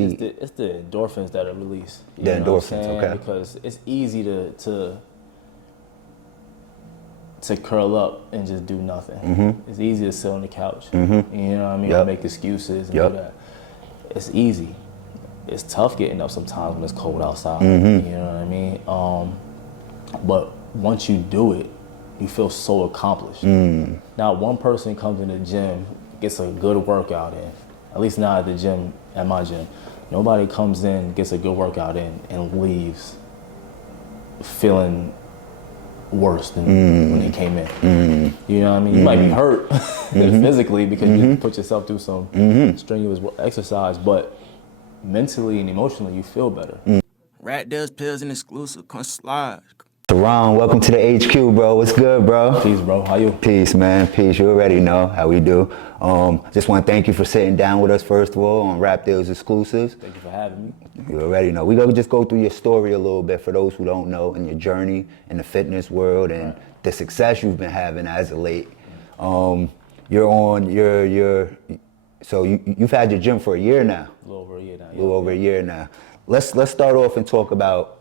It's the endorphins that are released. The endorphins, okay. Because it's easy to curl up and just do nothing. It's easy to sit on the couch. You know what I mean? Yep. Make excuses and do that. It's easy. It's tough getting up sometimes when it's cold outside. You know what I mean? But once you do it, you feel so accomplished. Now, one person comes in the gym, gets a good workout in, at least not at the gym, at my gym. Nobody comes in, gets a good workout in, and leaves feeling worse than when they came in. You know what I mean? You might be hurt physically because you put yourself through some strenuous exercise, but mentally and emotionally, you feel better. RapDillz pills and exclusive, come slide. Terron, welcome to the HQ, bro. What's good, bro? Peace, bro. How you? Peace, man. Peace. You already know how we do. Just want to thank you for sitting down with us, first of all, on RapDillz exclusives. Thank you for having me. You already know. We're going to just go through your story a little bit for those who don't know, and your journey in the fitness world and the success you've been having as of late. So you've had your gym for a year now. A little over a year now. A little over a year now. Let's start off and talk about,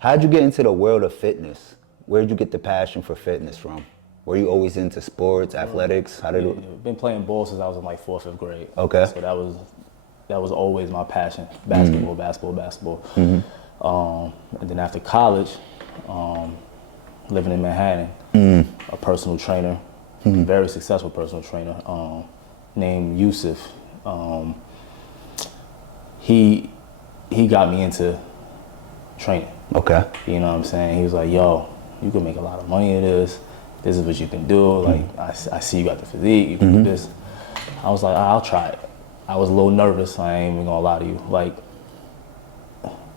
how'd you get into the world of fitness? Where'd you get the passion for fitness from? Were you always into sports, athletics? How did I've been playing ball since I was in like 4th, 5th grade. Okay. So that was always my passion. Basketball. And then after college, living in Manhattan, a personal trainer, very successful personal trainer, named Yusuf. He got me into training. Okay. You know what I'm saying? He was like, yo, you can make a lot of money in this. This is what you can do. Like, I see you got the physique, you can do this. I was like, I'll try it. I was a little nervous, I ain't even gonna lie to you. Like,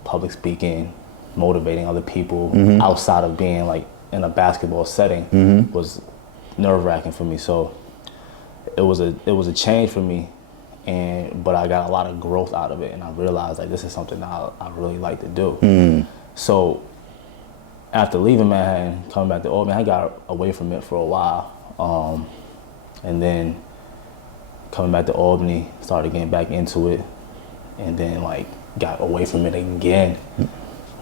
public speaking, motivating other people outside of being like in a basketball setting was nerve-wracking for me. So it was a change for me, but I got a lot of growth out of it, and I realized like this is something I really like to do. So after leaving Manhattan, coming back to Albany, I got away from it for a while, and then coming back to Albany, started getting back into it, and then like got away from it again,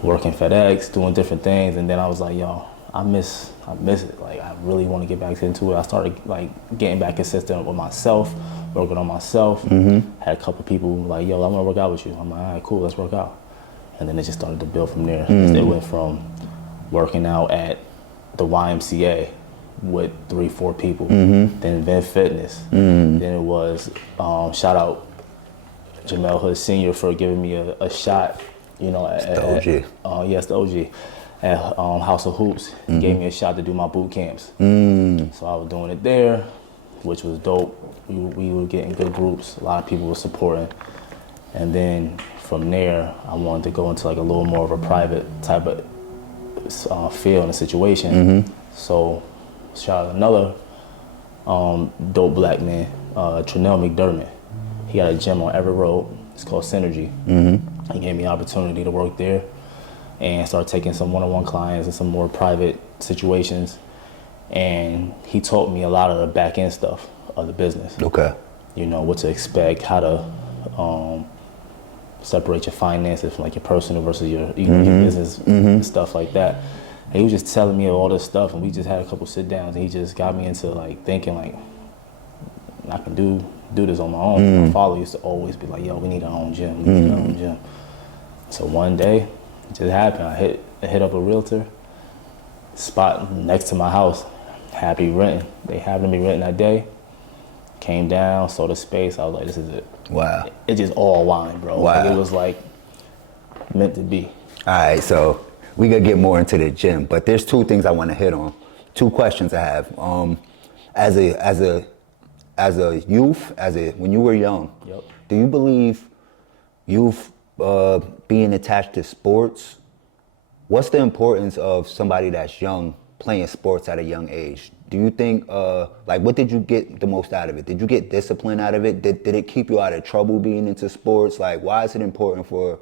working FedEx, doing different things, and then I was like, yo, I miss it. Like, I really want to get back into it. I started like getting back consistent with myself, working on myself. Had a couple people like, yo, I want to work out with you. I'm like, all right, cool, let's work out. And then it just started to build from there. It went from working out at the YMCA with 3-4 people, then Vfit. Then it was, shout out Jamel Hood Sr. for giving me a shot, you know, at the OG. Yes, the OG. At House of Hoops. He gave me a shot to do my boot camps. So I was doing it there, which was dope. We were getting good groups. A lot of people were supporting. And then from there, I wanted to go into like a little more of a private type of feel and a situation. So shout out another dope black man, Trenell McDermott. He had a gym on Everett Road. It's called Synergy. He gave me the opportunity to work there and start taking some one-on-one clients and some more private situations. And he taught me a lot of the back end stuff of the business. Okay. You know, what to expect, how to separate your finances from like your personal versus your, your business and stuff like that. And he was just telling me all this stuff, and we just had a couple sit downs, and he just got me into like thinking like, I can do this on my own. My father used to always be like, yo, we need our own gym, we need our own gym. So one day, it just happened. I hit up a realtor, spot next to my house, happy renting. They happened to be renting that day. Came down, saw the space. I was like, this is it. Wow. It just all aligned, bro. Wow. Like, it was like meant to be. All right, so we gotta get more into the gym, but there's 2 things I want to hit on. 2 questions I have. As a youth, when you were young, do you believe youth being attached to sports? What's the importance of somebody that's young playing sports at a young age? Do you think, like, what did you get the most out of it? Did you get discipline out of it? Did it keep you out of trouble being into sports? Like, why is it important for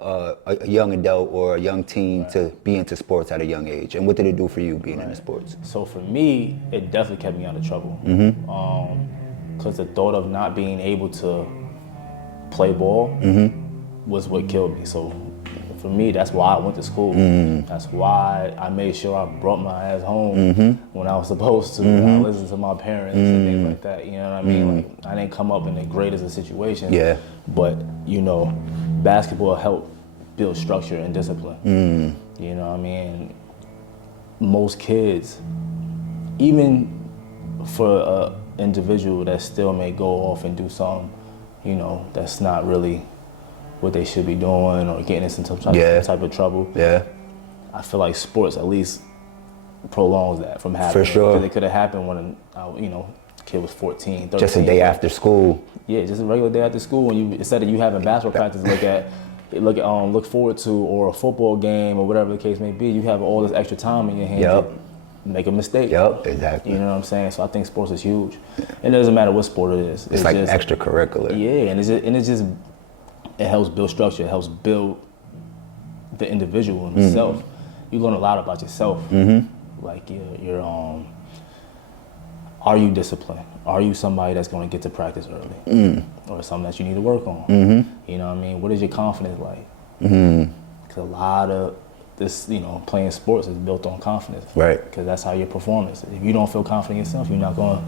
a young adult or a young teen to be into sports at a young age? And what did it do for you being into sports? So for me, it definitely kept me out of trouble. Because the thought of not being able to play ball was what killed me. So for me, that's why I went to school. That's why I made sure I brought my ass home when I was supposed to. I listened to my parents and things like that. You know what I mean? Like, I didn't come up in the greatest of situations. Yeah. But, you know, basketball helped build structure and discipline. You know what I mean? Most kids, even for an individual that still may go off and do something, you know, that's not really what they should be doing or getting into some type of trouble. Yeah. I feel like sports at least prolongs that from happening. For sure. Because it could have happened when, you know, kid was 14, 13. Just a day after school. Yeah, just a regular day after school. When you, instead of you having basketball practice to look forward to, or a football game or whatever the case may be, you have all this extra time in your hands. Yep. Make a mistake. Yep, exactly. You know what I'm saying? So I think sports is huge. It doesn't matter what sport it is. It's like just extracurricular. Yeah, and it helps build structure. It helps build the individual himself. You learn a lot about yourself. Like your are you disciplined? Are you somebody that's going to get to practice early, or something that you need to work on? You know what I mean? What is your confidence like? Because a lot of this, you know, playing sports is built on confidence. Right. Because that's how your performance is. If you don't feel confident in yourself, you're not going to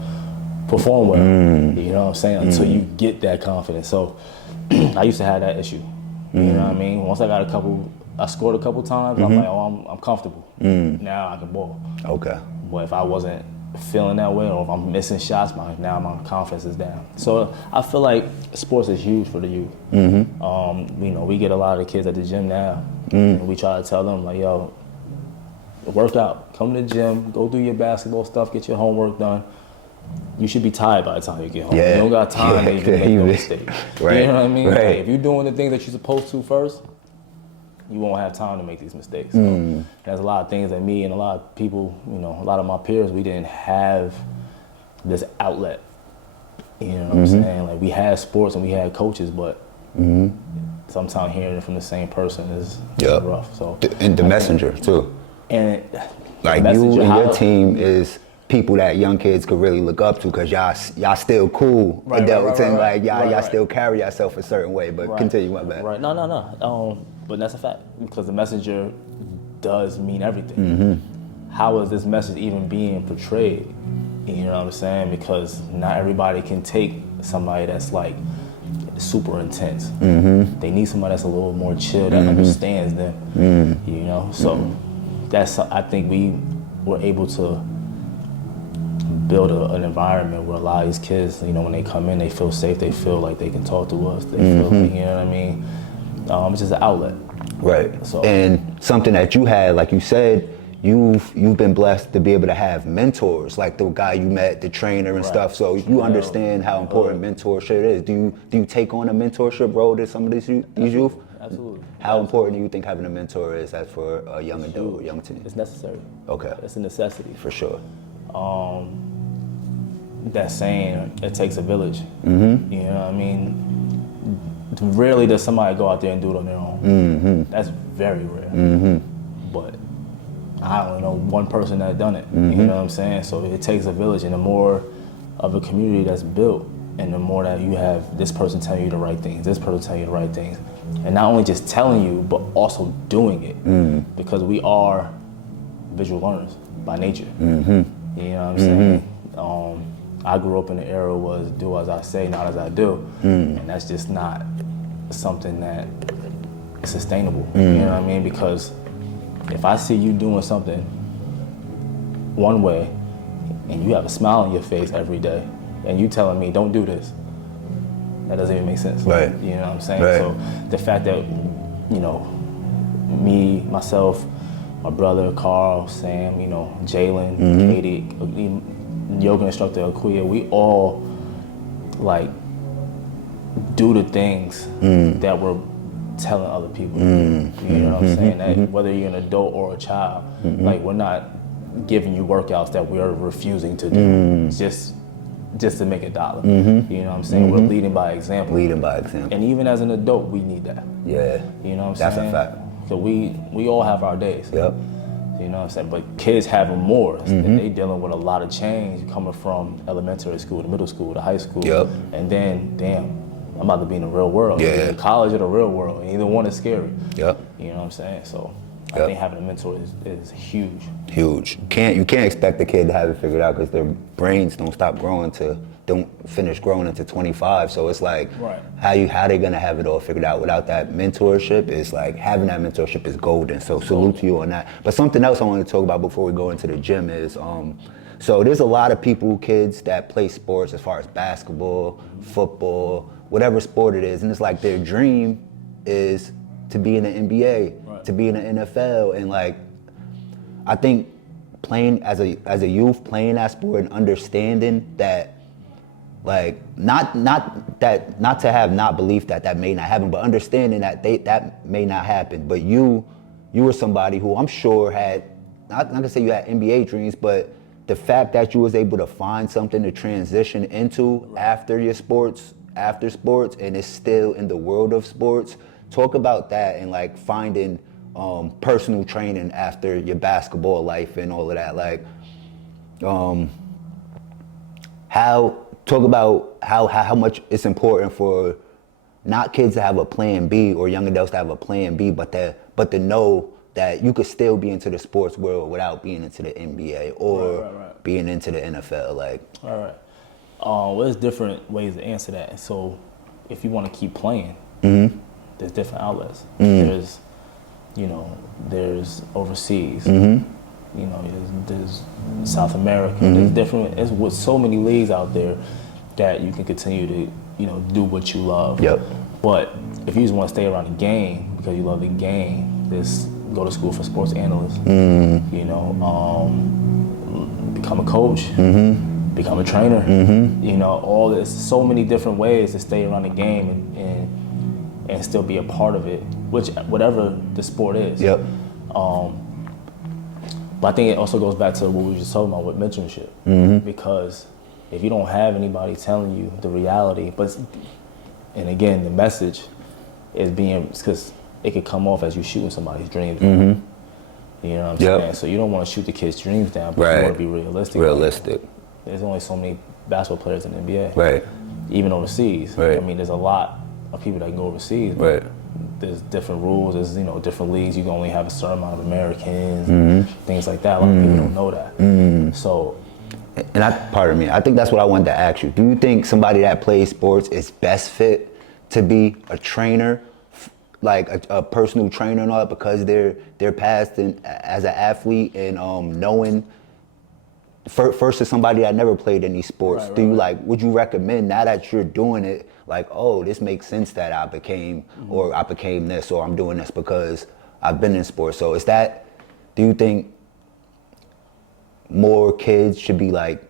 perform well. You know what I'm saying? Until you get that confidence. So I used to have that issue. You know what I mean? Once I scored a couple times, I'm like, oh, I'm comfortable. Now I can ball. Okay. But if I wasn't feeling that way, or if I'm missing shots, now my confidence is down. So I feel like sports is huge for the youth. You know, we get a lot of kids at the gym now, and we try to tell them, like, yo, work out, come to the gym, go do your basketball stuff, get your homework done. You should be tired by the time you get home. Yeah. You don't got time to even make no mistake. Right. You know what I mean? Right. Like, if you're doing the things that you're supposed to first, you won't have time to make these mistakes. So there's a lot of things that me and a lot of people, you know, a lot of my peers, we didn't have this outlet. You know what I'm saying? Like, we had sports and we had coaches, but sometimes hearing it from the same person is rough. So And the messenger too. And Like, you and your team is people that young kids could really look up to, because y'all still cool adults, and like y'all still carry yourself a certain way. But continue, my bad. Right. No. But that's a fact, because the messenger does mean everything. How is this message even being portrayed? You know what I'm saying? Because not everybody can take somebody that's like super intense. They need somebody that's a little more chill, that understands them. You know, so that's, I think we were able to build an environment where a lot of these kids, you know, when they come in, they feel safe, they feel like they can talk to us, they feel, you know what I mean? It's just an outlet. Right. So, and something that you had, like you said, you've been blessed to be able to have mentors, like the guy you met, the trainer and stuff. So you understand how important mentorship is. Do you take on a mentorship role to some of these youth? Absolutely. How important do you think having a mentor is as for a young adult, young teen? It's necessary. Okay. It's a necessity. For sure. That saying, it takes a village. You know what I mean? Rarely does somebody go out there and do it on their own. That's very rare. But I only know one person that done it. You know what I'm saying? So it takes a village, and the more of a community that's built, and the more that you have this person telling you the right things, this person telling you the right things, and not only just telling you, but also doing it, because we are visual learners by nature. You know what I'm saying? I grew up in the era was do as I say, not as I do, and that's just not something that is sustainable. You know what I mean? Because if I see you doing something one way, and you have a smile on your face every day, and you telling me don't do this, that doesn't even make sense. Right. You know what I'm saying? Right. So the fact that, you know, me, myself, my brother, Carl, Sam, you know, Jalen, Katie, yoga instructor, Akuya, we all like do the things that we're telling other people. You know what I'm saying? That whether you're an adult or a child, like, we're not giving you workouts that we're refusing to do just to make $1. You know what I'm saying? We're leading by example. Leading by example. And even as an adult, we need that. Yeah. You know what I'm That's saying? a fact. So we all have our days. Yep. You know what I'm saying? But kids have them more. And they dealing with a lot of change coming from elementary school to middle school to high school. Yep. And then, damn, I'm about to be in the real world. Yeah. Either college or the real world. And either one is scary. Yep. You know what I'm saying? So I Yep. think having a mentor is huge. Huge. You can't expect the kid to have it figured out because their brains don't finish growing until 25. So it's like, Right. how they gonna have it all figured out without that mentorship? Is like having that mentorship is golden. So salute to you on that. But something else I want to talk about before we go into the gym is so there's a lot of kids that play sports as far as basketball, football, whatever sport it is, and it's like their dream is to be in the NBA, Right. to be in the NFL, and like I think playing as a youth, playing that sport and understanding that, like not to have not belief that may not happen, but understanding that that may not happen. But you were somebody who I'm sure had not gonna say you had NBA dreams, but the fact that you was able to find something to transition into after sports, and it's still in the world of sports. Talk about that and like finding personal training after your basketball life and all of that. Like, talk about how much it's important for not kids to have a plan B or young adults to have a plan B, but to know that you could still be into the sports world without being into the NBA or Right. being into the NFL. Like, All right. Well, there's different ways to answer that. So if you want to keep playing, there's different outlets. There's overseas. There's South America. There's different. There's with so many leagues out there that you can continue to do what you love. Yep. But if you just want to stay around the game because you love the game, just go to school for sports analysts. Become a coach. Become a trainer. All this. So many different ways to stay around the game and still be a part of it, whatever the sport is. yep. But I think it also goes back to what we were just talking about with mentorship. Because if you don't have anybody telling you the reality, and again, the message is because it could come off as you shooting somebody's dreams down. You know what I'm saying? So you don't want to shoot the kid's dreams down, but you want to be realistic. There's only so many basketball players in the NBA. Right. Even overseas. Right. I mean, there's a lot of people that can go overseas. Right. There's different rules. There's different leagues. You can only have a certain amount of Americans, and things like that. A lot of people don't know that. So, and I think that's what I wanted to ask you. Do you think somebody that plays sports is best fit to be a trainer, like a personal trainer and all that, because they're past as an athlete and knowing versus somebody that never played any sports? Would you recommend now that you're doing it, like, oh, this makes sense that I became this, or I'm doing this because I've been in sports? So do you think more kids should be like,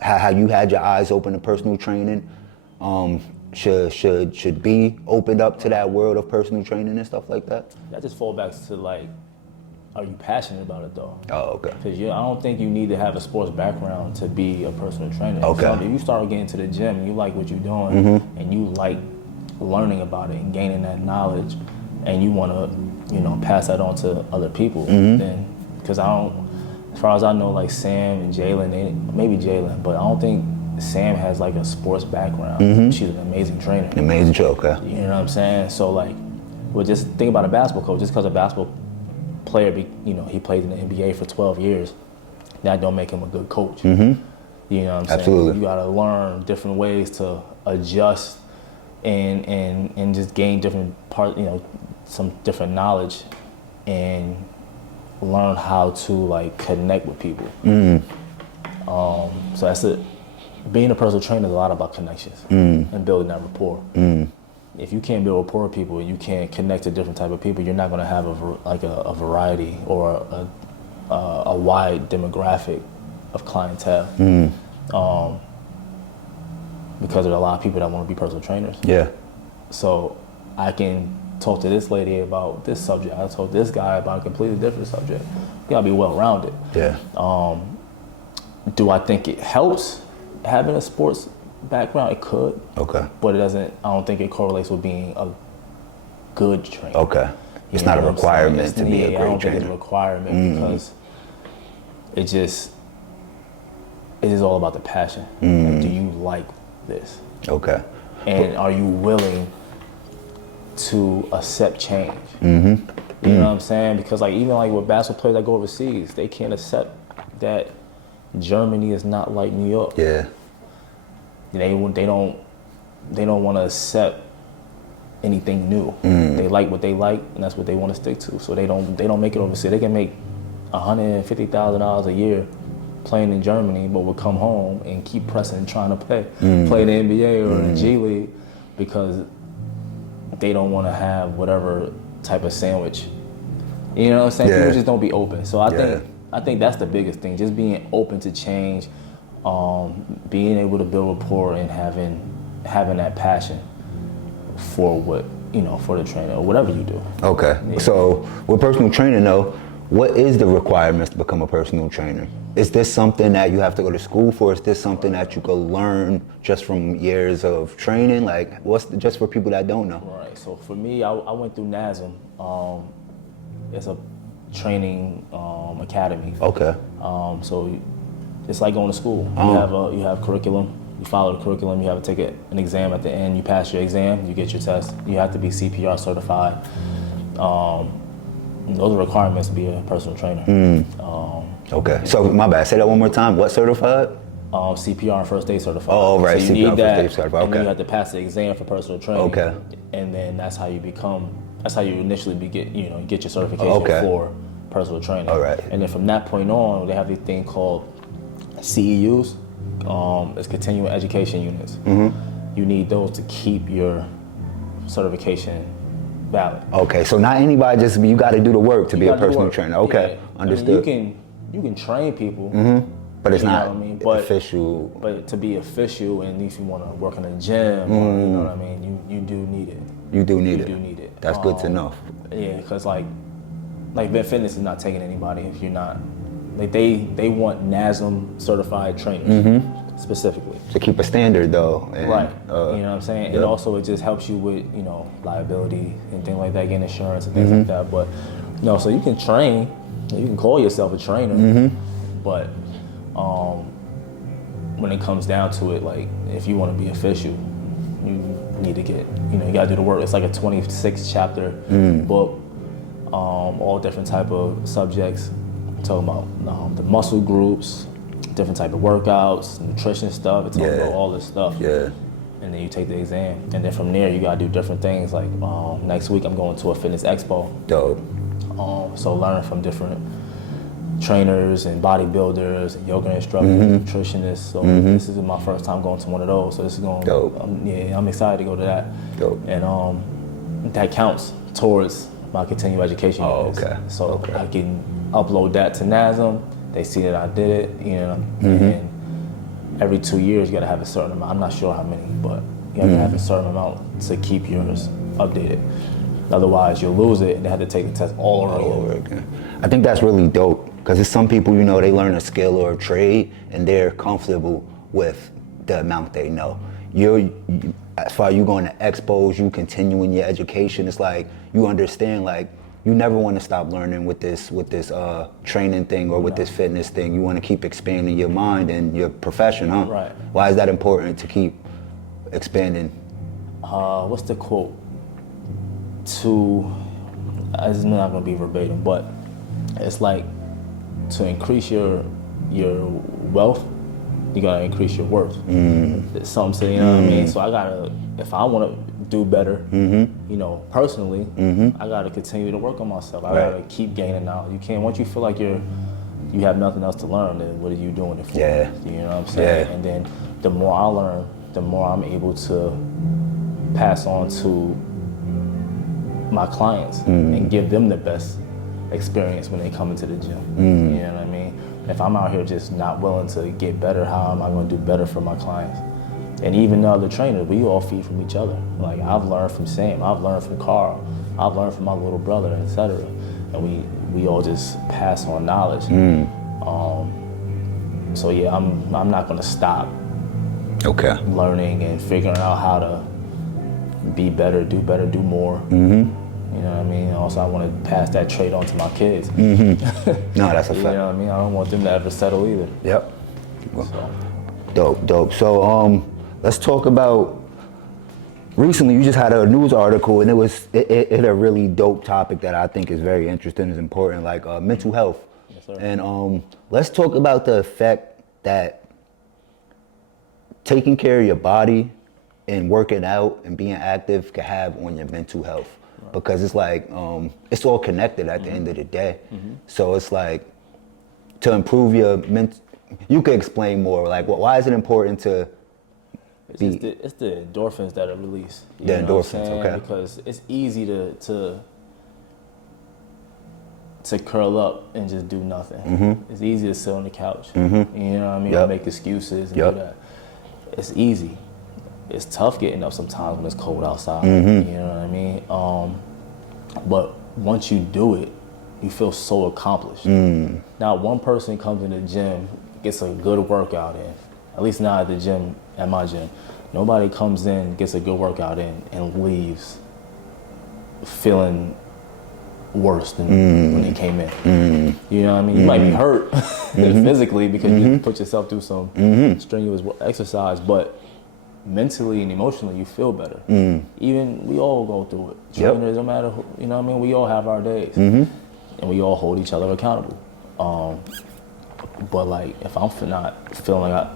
how you had your eyes open to personal training, should be opened up to that world of personal training and stuff like that? that just falls back to like, are you passionate about it though? Oh, okay. Because I don't think you need to have a sports background to be a personal trainer. Okay. So if you start getting to the gym and you like what you're doing and you like learning about it and gaining that knowledge, and you want to, pass that on to other people, then because as far as I know, like Sam and Jalen, maybe Jalen, but I don't think Sam has like a sports background. She's an amazing trainer. Amazing joke, okay. You know what I'm saying? So like, well, just think about a basketball coach. Just because a basketball player, he played in the NBA for 12 years, that don't make him a good coach. You know what I'm saying? Absolutely. You gotta learn different ways to adjust and just gain different some different knowledge and learn how to like connect with people. So that's it. Being a personal trainer is a lot about connections and building that rapport. If you can't build rapport with people and you can't connect to different type of people, you're not going to have a variety or a wide demographic of clientele. Because there's a lot of people that want to be personal trainers. Yeah. So I can talk to this lady about this subject. I talk to this guy about a completely different subject. You gotta be well-rounded. Yeah. Do I think it helps having a sports background? It could. Okay. But it doesn't. I don't think it correlates with being a good trainer. Okay. It's not a requirement to be a great I don't trainer. think it's a requirement because it's just all about the passion. Like, do you like this? Okay. And are you willing to accept change? You know what I'm saying? Because like even like with basketball players that go overseas, they can't accept that Germany is not like New York. Yeah. They don't want to accept anything new. They like what they like, and that's what they want to stick to. So they don't make it overseas. They can make $150,000 a year playing in Germany, but will come home and keep pressing, trying to play the NBA or the G League, because they don't want to have whatever type of sandwich. You know what I'm saying? Yeah. People just don't be open. So I think that's the biggest thing, just being open to change, being able to build rapport and having that passion for what, for the trainer or whatever you do. Okay. Yeah. So with personal training though, what is the requirements to become a personal trainer? Is this something that you have to go to school for? Is this something that you can learn just from years of training? Like, just for people that don't know? Right. So for me, I went through NASM. It's a training academy. Okay. So it's like going to school. You have curriculum. You follow the curriculum. You have to take an exam at the end. You pass your exam. You get your test. You have to be CPR certified. Those are requirements to be a personal trainer. Okay. So my bad. Say that one more time. What certified? CPR and first aid certified. Oh, right. So you CPR need that, first aid certified. Okay. And then you have to pass the exam for personal training. Okay. And then that's how you initially get your certification for personal training. All right. And then from that point on, they have this thing called CEUs. It's continuing education units. You need those to keep your certification valid. Okay, so not anybody you got to do the work to be a personal trainer. Okay, yeah. understood. I mean, you can train people, but it's not official. But to be official, and if you want to work in a gym, or, you know what I mean, you do need it. You do need it. That's good to know. Yeah, because like Vfit is not taking anybody if you're not. Like they want NASM certified trainers specifically. To keep a standard though. And, right. You know what I'm saying? Yep. And also it just helps you with, liability and things like that, getting insurance and things like that. But so you can train, you can call yourself a trainer, but when it comes down to it, like if you want to be official, you need to get, you gotta do the work. It's like a 26 chapter book, all different type of subjects. Talking about the muscle groups, different type of workouts, nutrition stuff. It's talking about all this stuff. Yeah. And then you take the exam, and then from there you gotta do different things. Like next week I'm going to a fitness expo. Dope. So learn from different trainers and bodybuilders and yoga instructors, nutritionists. So this is my first time going to one of those. So this is going. Dope. I'm excited to go to that. Dope. And that counts towards my continuing education. Okay. So I can upload that to NASM. They see that I did it, and every 2 years you gotta have a certain amount. I'm not sure how many, but you have to have a certain amount to keep yours updated. Otherwise you'll lose it and they have to take the test all over again. I think that's really dope, because there's some people, they learn a skill or a trade and they're comfortable with the amount they know. As far as you going to expos, you continuing your education, it's like you understand, like, you never want to stop learning with this training thing or with this fitness thing. You want to keep expanding your mind and your profession, huh? Right. Why is that important to keep expanding? What's the quote? It's not going to be verbatim, but it's like to increase your wealth, you got to increase your worth. Something saying, you know what I mean? So I got to, if I want to do better, personally, I gotta continue to work on myself. I gotta keep gaining knowledge. You can't, once you feel like you have nothing else to learn, then what are you doing it for? Yeah. You know what I'm saying? And then the more I learn, the more I'm able to pass on to my clients and give them the best experience when they come into the gym. You know what I mean? If I'm out here just not willing to get better, how am I gonna do better for my clients? And even the other trainers, we all feed from each other. Like I've learned from Sam, I've learned from Carl, I've learned from my little brother, etc. And we all just pass on knowledge. So yeah, I'm not gonna stop learning and figuring out how to be better, do more. You know what I mean? Also, I want to pass that trait on to my kids. No, that's a fact. You know what I mean? I don't want them to ever settle either. Yep. So. Dope. So let's talk about recently you just had a news article, and it had a really dope topic that I think is very interesting, is important, like mental health. Yes, sir. And let's talk about the effect that taking care of your body and working out and being active can have on your mental health. Right. Because it's like, it's all connected at the end of the day. So it's like, to improve your you could explain more, like why is it important to it's the endorphins that are released. The endorphins, okay. Because it's easy to curl up and just do nothing. It's easy to sit on the couch. You know what I mean? Or make excuses and do that. It's easy. It's tough getting up sometimes when it's cold outside. You know what I mean? But once you do it, you feel so accomplished. Now, one person comes in the gym, gets a good workout in, at least now at the gym, at my gym. Nobody comes in, gets a good workout in, and leaves feeling worse than when they came in. You know what I mean? You might be hurt physically because you put yourself through some strenuous exercise, but mentally and emotionally you feel better. Even we all go through it. Trainers, no matter who, you know what I mean? We all have our days. And we all hold each other accountable. But like, if I'm not feeling like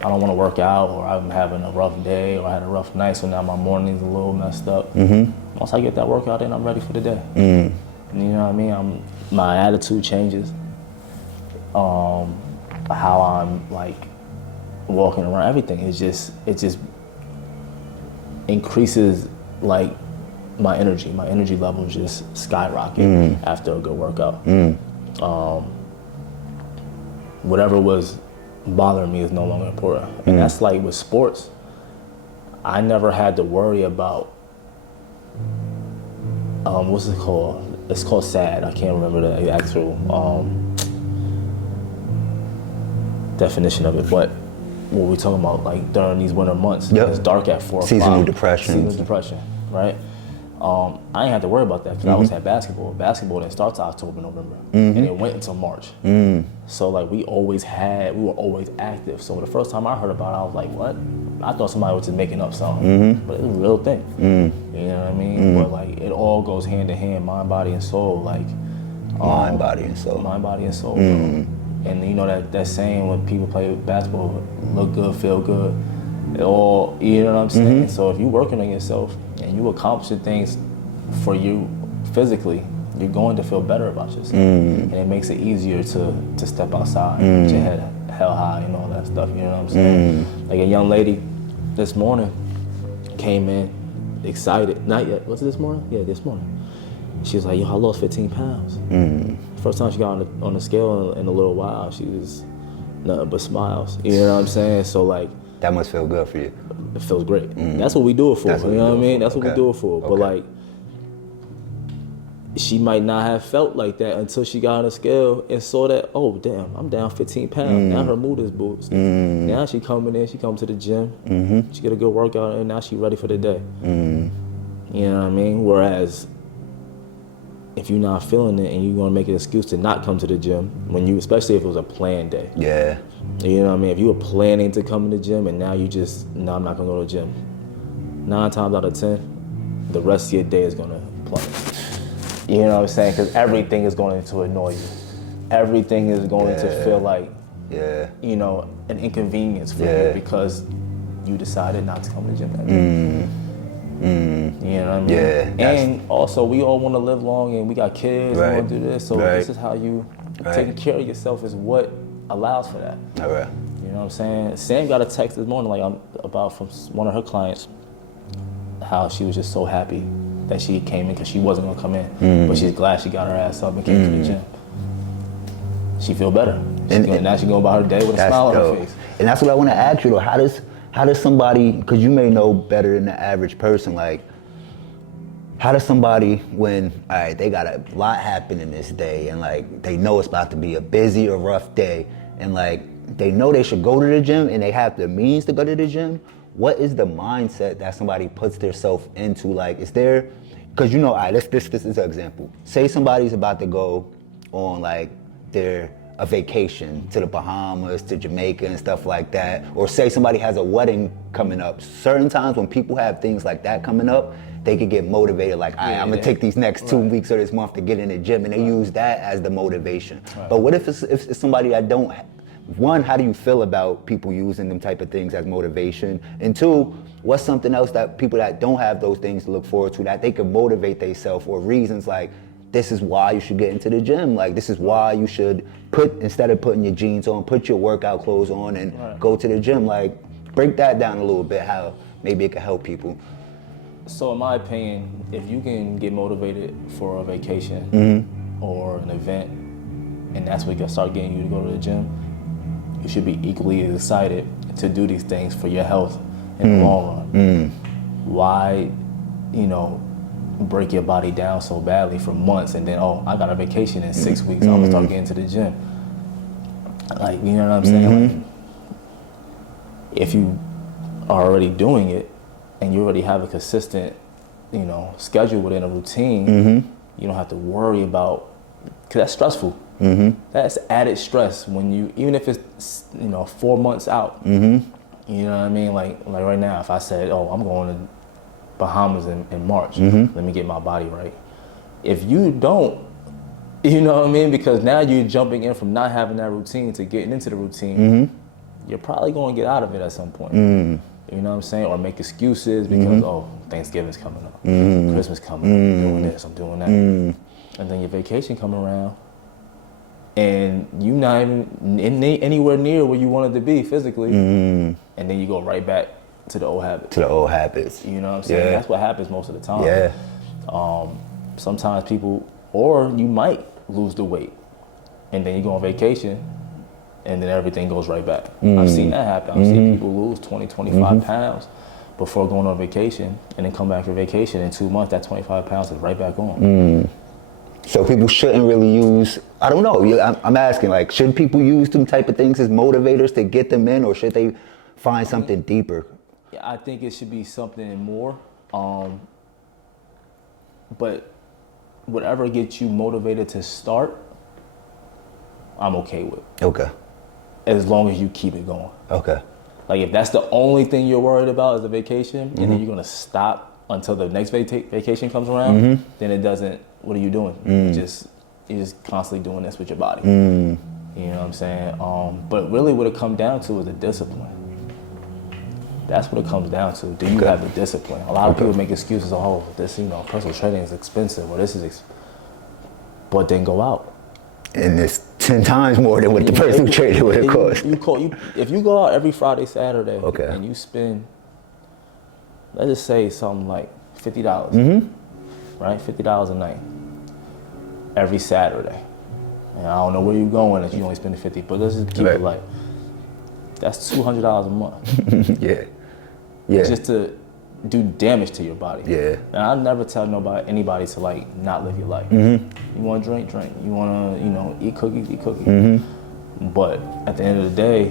I don't want to work out, or I'm having a rough day, or I had a rough night, so now my morning's a little messed up. Once I get that workout in, I'm ready for the day. You know what I mean? My attitude changes. How I'm like walking around, everything. It just increases like my energy. My energy levels just skyrocket after a good workout. Whatever was bothering me is no longer important. And that's like with sports. I never had to worry about, what's it called? It's called SAD. I can't remember the actual definition of it, but what we're talking about, like during these winter months, it's dark at 4 o'clock. Seasonal depression. Seasonal depression, right? I didn't have to worry about that because I always had basketball. Basketball didn't start to October, November, and it went until March. So like we were always active. So the first time I heard about it, I was like, what? I thought somebody was just making up something, but it was a real thing. You know what I mean? But like it all goes hand in hand, mind, body, and soul. Like mind, body, and soul. Mind, body, and soul. Bro. And you know that saying when people play basketball, look good, feel good. It all, you know what I'm saying? So if you're working on yourself and you accomplishing things for you physically, you're going to feel better about yourself. And it makes it easier to step outside, put your head held high and all that stuff, you know what I'm saying? Like a young lady this morning came in excited, not yet, was it this morning? Yeah, this morning. She was like, yo, I lost 15 pounds. First time she got on the scale in a little while, she was nothing but smiles, you know what I'm saying? So like, that must feel good for you. It feels great. That's what we do it for, you know what I mean? That's what we do it for. But like, she might not have felt like that until she got on the scale and saw that, oh damn, I'm down 15 pounds. Now her mood is boosted. Now she coming in, she comes to the gym, she get a good workout, and now she ready for the day. You know what I mean? Whereas, if you're not feeling it and you're gonna make an excuse to not come to the gym, especially if it was a planned day. Yeah. You know what I mean? If you were planning to come to the gym and now you just, no, I'm not gonna go to the gym. 9 times out of 10, the rest of your day is gonna plummet. You know what I'm saying? Because everything is going to annoy you. Everything is going to feel like, you know, an inconvenience for you because you decided not to come to the gym that day. You know what I mean? Yeah. And also, we all want to live long and we got kids, we want to do this. So this is how you, taking care of yourself is what allows for that. You know what I'm saying? Sam got a text this morning about from one of her clients, how she was just so happy that she came in because she wasn't going to come in. But she's glad she got her ass up and came to the gym. She feel better. Now she going about her day with a smile on her face. And that's what I want to ask you though. How does somebody, because you may know better than the average person, like, how does somebody when, all right, they got a lot happening this day and like, they know it's about to be a busy or rough day and like, they know they should go to the gym and they have the means to go to the gym, what is the mindset that somebody puts themselves into? Like, is there, because you know, all right, this is an example. Say somebody's about to go on like their a vacation to the Bahamas, to Jamaica and stuff like that, or say somebody has a wedding coming up, certain times when people have things like that coming up, they could get motivated like, all right, I'm gonna take these next 2 weeks or this month to get in the gym, and they use that as the motivation. But what if it's somebody that don't, one, how do you feel about people using them type of things as motivation? And two, what's something else that people that don't have those things to look forward to that they can motivate themselves, or reasons like, this is why you should get into the gym. Like, this is why you should instead of putting your jeans on, put your workout clothes on and go to the gym. Like, break that down a little bit, how maybe it can help people. So in my opinion, if you can get motivated for a vacation or an event, and that's what can start getting you to go to the gym, you should be equally as excited to do these things for your health in the long run. Why, break your body down so badly for months and then, I got a vacation in 6 weeks, I'm gonna start getting to the gym. Like, you know what I'm saying? Like, if you are already doing it and you already have a consistent, schedule within a routine, you don't have to worry about, because that's stressful. That's added stress when even if it's, 4 months out, you know what I mean? Like right now, if I said, I'm going to Bahamas in March, let me get my body right. If you don't, you know what I mean? Because now you're jumping in from not having that routine to getting into the routine, you're probably going to get out of it at some point. You know what I'm saying? Or make excuses because, Thanksgiving's coming up, Christmas coming up, I'm doing this, I'm doing that. And then your vacation come around and you're not even anywhere near where you wanted to be physically, and then you go right back to the old habits. You know what I'm saying? That's what happens most of the time. Sometimes people, or you might lose the weight, and then you go on vacation, and then everything goes right back. I've seen that happen. I've seen people lose 20, 25 pounds before going on vacation, and then come back from vacation in 2 months, that 25 pounds is right back on. So people shouldn't really use, I don't know, I'm asking, like, should people use them type of things as motivators to get them in, or should they find something deeper? Yeah, I think it should be something more, but whatever gets you motivated to start, I'm okay with. Okay. As long as you keep it going. Okay. Like, if that's the only thing you're worried about is the vacation, and then you're gonna stop until the next vacation comes around, then it doesn't, what are you doing? You're just constantly doing this with your body. You know what I'm saying? But really what it comes down to is the discipline. That's what it comes down to. Do you have the discipline? A lot of people make excuses, this, personal training is expensive, or this is but then go out. And it's 10 times more than what the personal trainer would have cost. If you go out every Friday, Saturday, and you spend, let's just say something like $50, right? $50 a night every Saturday. And I don't know where you're going if you only spend $50, but let's just keep it light. That's $200 a month. Just to do damage to your body. And I never tell anybody to not live your life. You want to drink. You want to eat cookies. But at the end of the day,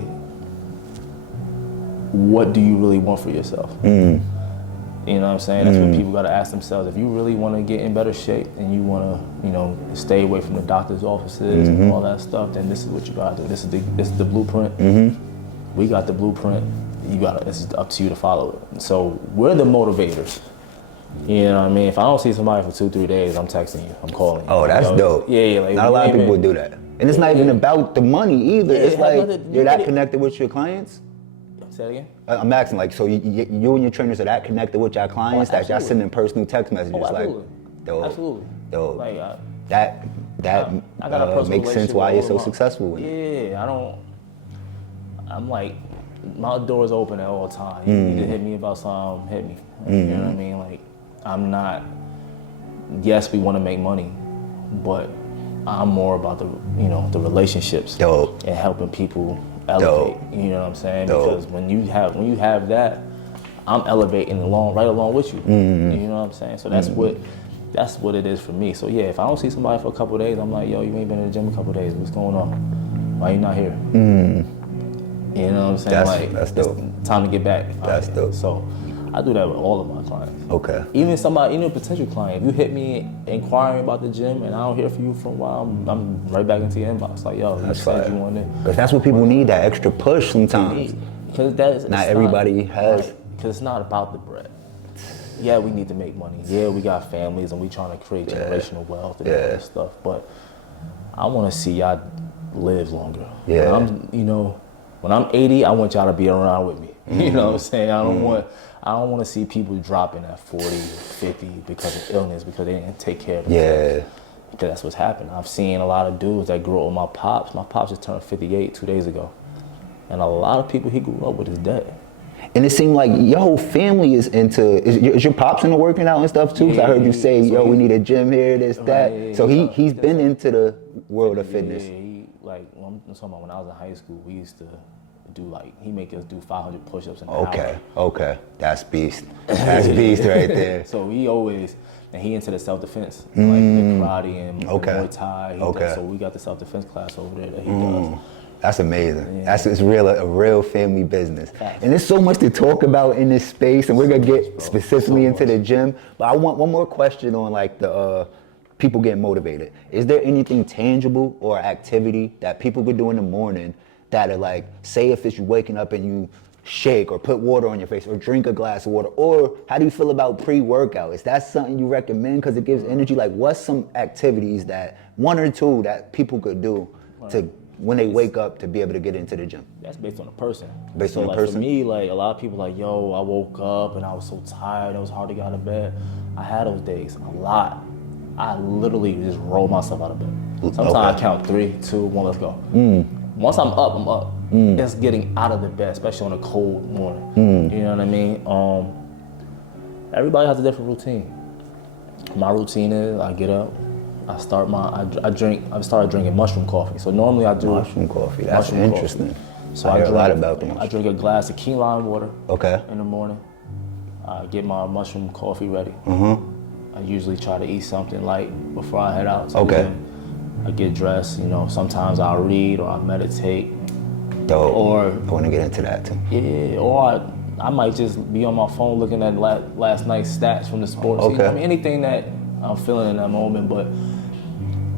what do you really want for yourself? You know what I'm saying? That's what people got to ask themselves. If you really want to get in better shape and you want to, stay away from the doctor's offices and all that stuff, then this is what you got to do. This is the blueprint. We got the blueprint. It's up to you to follow it. So we're the motivators. You know what I mean? If I don't see somebody for 2-3 days, I'm texting you. I'm calling you. Oh, that's dope. Like, not a lot of people do that. And it's not even about the money either. It's like you're that connected with your clients. Say that again? I'm asking, so you and your trainers are that connected with your clients that y'all sending personal text messages? Absolutely. Dope. Absolutely. Dope. That I got a makes sense why you're so successful. I'm like, my door is open at all times. You need to hit me about something, hit me. You know what I mean? I'm not, yes, we want to make money, but I'm more about the relationships and helping people elevate. You know what I'm saying? Because when you have that, I'm elevating right along with you. You know what I'm saying? So that's what it is for me. So if I don't see somebody for a couple of days, I'm like, yo, you ain't been in the gym a couple of days. What's going on? Why you not here? You know what I'm saying? That's dope. Time to get back. That's dope. So I do that with all of my clients. Okay. Even a potential client, if you hit me inquiring about the gym and I don't hear from you for a while, I'm right back into your inbox. Like, yo, you said you wanted. Because that's what people need, that extra push sometimes. Because not everybody has. Because it's not about the bread. Yeah, we need to make money. Yeah, we got families and we trying to create generational wealth and all that stuff. But I want to see y'all live longer. Yeah. When I'm 80, I want y'all to be around with me. You know what I'm saying? I don't want to see people dropping at 40 or 50 because of illness, because they didn't take care of themselves. Yeah. Because that's what's happened. I've seen a lot of dudes that grew up with my pops. My pops just turned 58 2 days ago. And a lot of people he grew up with is dead. And it seemed like your whole family is is your pops into working out and stuff too? Because I heard you say, we need a gym here, this, that. Yeah, so he's been into the world of fitness. Yeah, I'm talking about when I was in high school, we used to do he make us do 500 push-ups in an hour. Okay. That's beast. That's beast right there. So he into the self-defense, like the karate and the Muay Thai. So we got the self-defense class over there that he does. That's amazing. Yeah. It's a real family business. And there's so much to talk about in this space, and we're gonna get specifically into the gym. But I want one more question on the people getting motivated. Is there anything tangible or activity that people could do in the morning that are say if it's you waking up and you shake or put water on your face or drink a glass of water, or how do you feel about pre-workout? Is that something you recommend because it gives energy? What's some activities that, one or two, that people could do to when they wake up to be able to get into the gym? That's based on the person. Based on the person? For me, a lot of people I woke up and I was so tired, it was hard to get out of bed. I had those days a lot. I literally just roll myself out of bed. Sometimes I count 3, 2, 1, let's go. Once I'm up, I'm up. It's getting out of the bed, especially on a cold morning. You know what I mean? Everybody has a different routine. My routine is I get up, I started drinking mushroom coffee. So normally I do mushroom coffee. That's interesting. Coffee. So I hear a lot about the mushroom. I drink a glass of key lime water. In the morning. I get my mushroom coffee ready. I usually try to eat something light before I head out. So I get dressed. Sometimes I'll read or I'll meditate. Dope. Or I want to get into that too. Yeah. Or I might just be on my phone looking at last night's stats from the sports. Anything that I'm feeling in that moment, but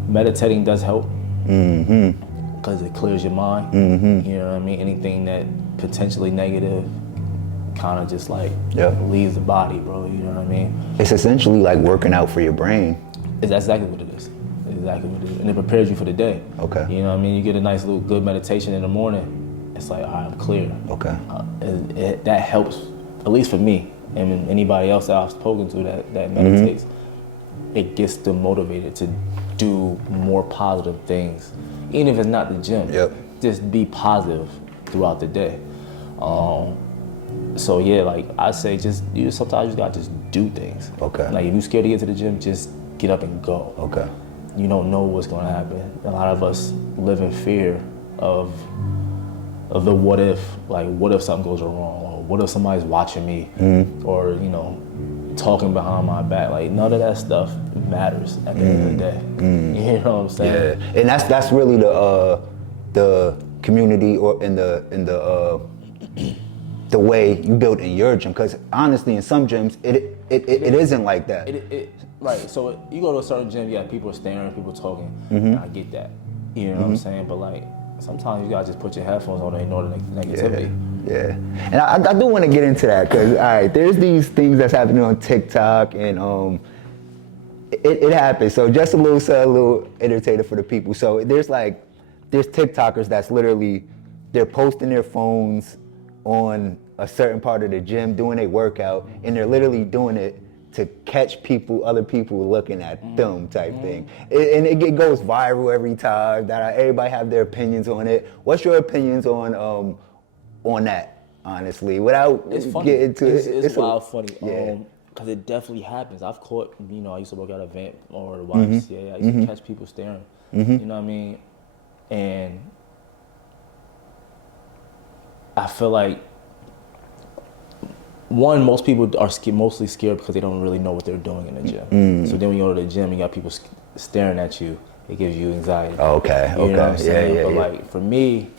meditating does help because it clears your mind. You know what I mean? Anything that potentially negative kind of just leaves the body, bro. You know what I mean? It's essentially like working out for your brain. That's exactly what it is. Exactly what it is. And it prepares you for the day. You know what I mean? You get a nice little good meditation in the morning. It's all right, I'm clear. That helps, at least for me and anybody else that I've spoken to that meditates. It gets them motivated to do more positive things, even if it's not the gym. Just be positive throughout the day. So I say, sometimes you gotta just do things. If you're scared to get to the gym, just get up and go. You don't know what's gonna happen. A lot of us live in fear of the what if. What if something goes wrong, or what if somebody's watching me, or talking behind my back. None of that stuff matters at the end of the day. You know what I'm saying? Yeah, and that's really the community or in the way you build in your gym. Because honestly, in some gyms, it isn't like that. Right. So you go to a certain gym, you got people staring, people talking. And I get that. You know what I'm saying? But sometimes you gotta just put your headphones on and ignore the negativity. Yeah. And I do want to get into that because there's these things that's happening on TikTok and it happens. So just a little entertainer for the people. So there's TikTokers that's literally they're posting their phones on a certain part of the gym doing a workout, and they're literally doing it to catch other people looking at them type thing. And it goes viral every time. Everybody have their opinions on it. What's your opinions on that, honestly? Without getting into it. It's wild funny. Because it definitely happens. I've caught, I used to work at a Vfit or the YMCA. I used to catch people staring. You know what I mean? And I feel like, one, most people are mostly scared because they don't really know what they're doing in the gym. So then when you go to the gym, you got people staring at you. It gives you anxiety. You know what I'm saying? But for me,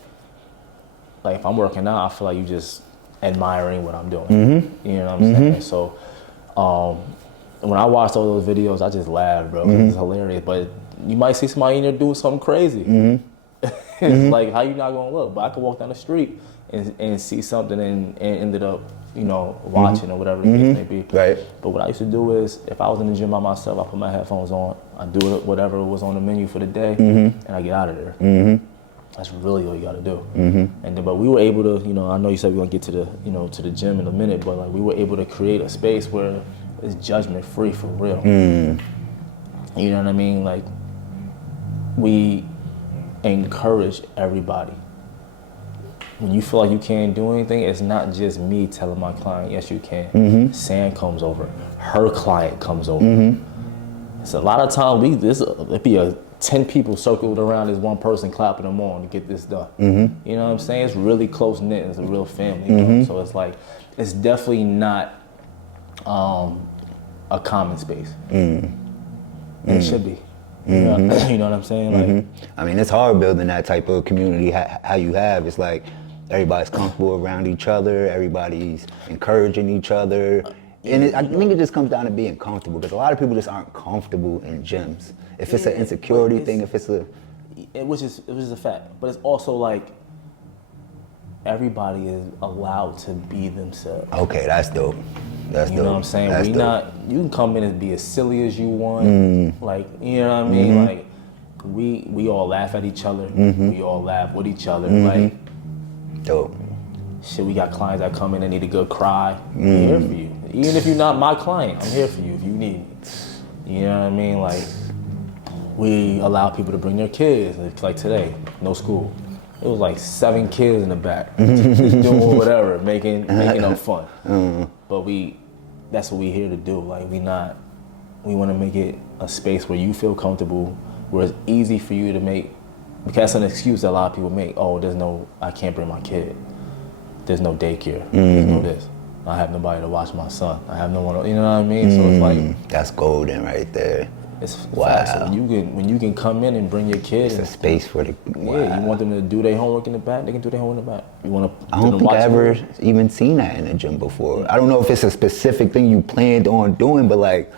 if I'm working out, I feel like you just admiring what I'm doing. You know what I'm saying? So when I watched all those videos, I just laughed, bro. It's hilarious. But you might see somebody in there doing something crazy. It's like, how you not gonna look? But I could walk down the street and see something and ended up, you know, watching or whatever the case may be. Right. But what I used to do is, if I was in the gym by myself, I put my headphones on, I do whatever was on the menu for the day, and I get out of there. That's really all you gotta do. And then, but we were able to, you know, I know you said we're gonna get to the, you know, to the gym in a minute, but like we were able to create a space where it's judgment free for real. You know what I mean? Like, we encourage everybody. When you feel like you can't do anything, it's not just me telling my client, yes, you can. Sam comes over, her client comes over. So a lot of times it'd be 10 people circled around this one person clapping them on to get this done. You know what I'm saying? It's really close knit. It's a real family. You know? So it's like, it's definitely not a common space. And it should be. You know what I'm saying? Like, I mean, it's hard building that type of community how you have. It's like everybody's comfortable around each other, everybody's encouraging each other. And I think it just comes down to being comfortable, because a lot of people just aren't comfortable in gyms. If it's an insecurity thing, if it's which is a fact. But it's also like, everybody is allowed to be themselves. Okay, that's dope. That's dope. You know what I'm saying? That's dope. You can come in and be as silly as you want. Like, you know what I mean? Like, we all laugh at each other. We all laugh with each other. Like, dope. Shit, we got clients that come in and need a good cry. I'm here for you. Even if you're not my client, I'm here for you if you need me. You know what I mean? Like, we allow people to bring their kids. Like today, no school. It was like 7 kids in the back, just doing whatever, making up fun. But that's what we here to do. Like, we want to make it a space where you feel comfortable, where it's easy for you to make, because that's an excuse that a lot of people make. Oh, I can't bring my kid. There's no daycare. There's no this. I have nobody to watch my son. I have no one, you know what I mean? So it's like, that's golden right there. It's wow. So when you can come in and bring your kid, it's a space for the. Wow. Yeah, you want them to do their homework in the back, they can do their homework in the back. You want to. I don't think I ever even seen that in a gym before. I don't know if it's a specific thing you planned on doing, but like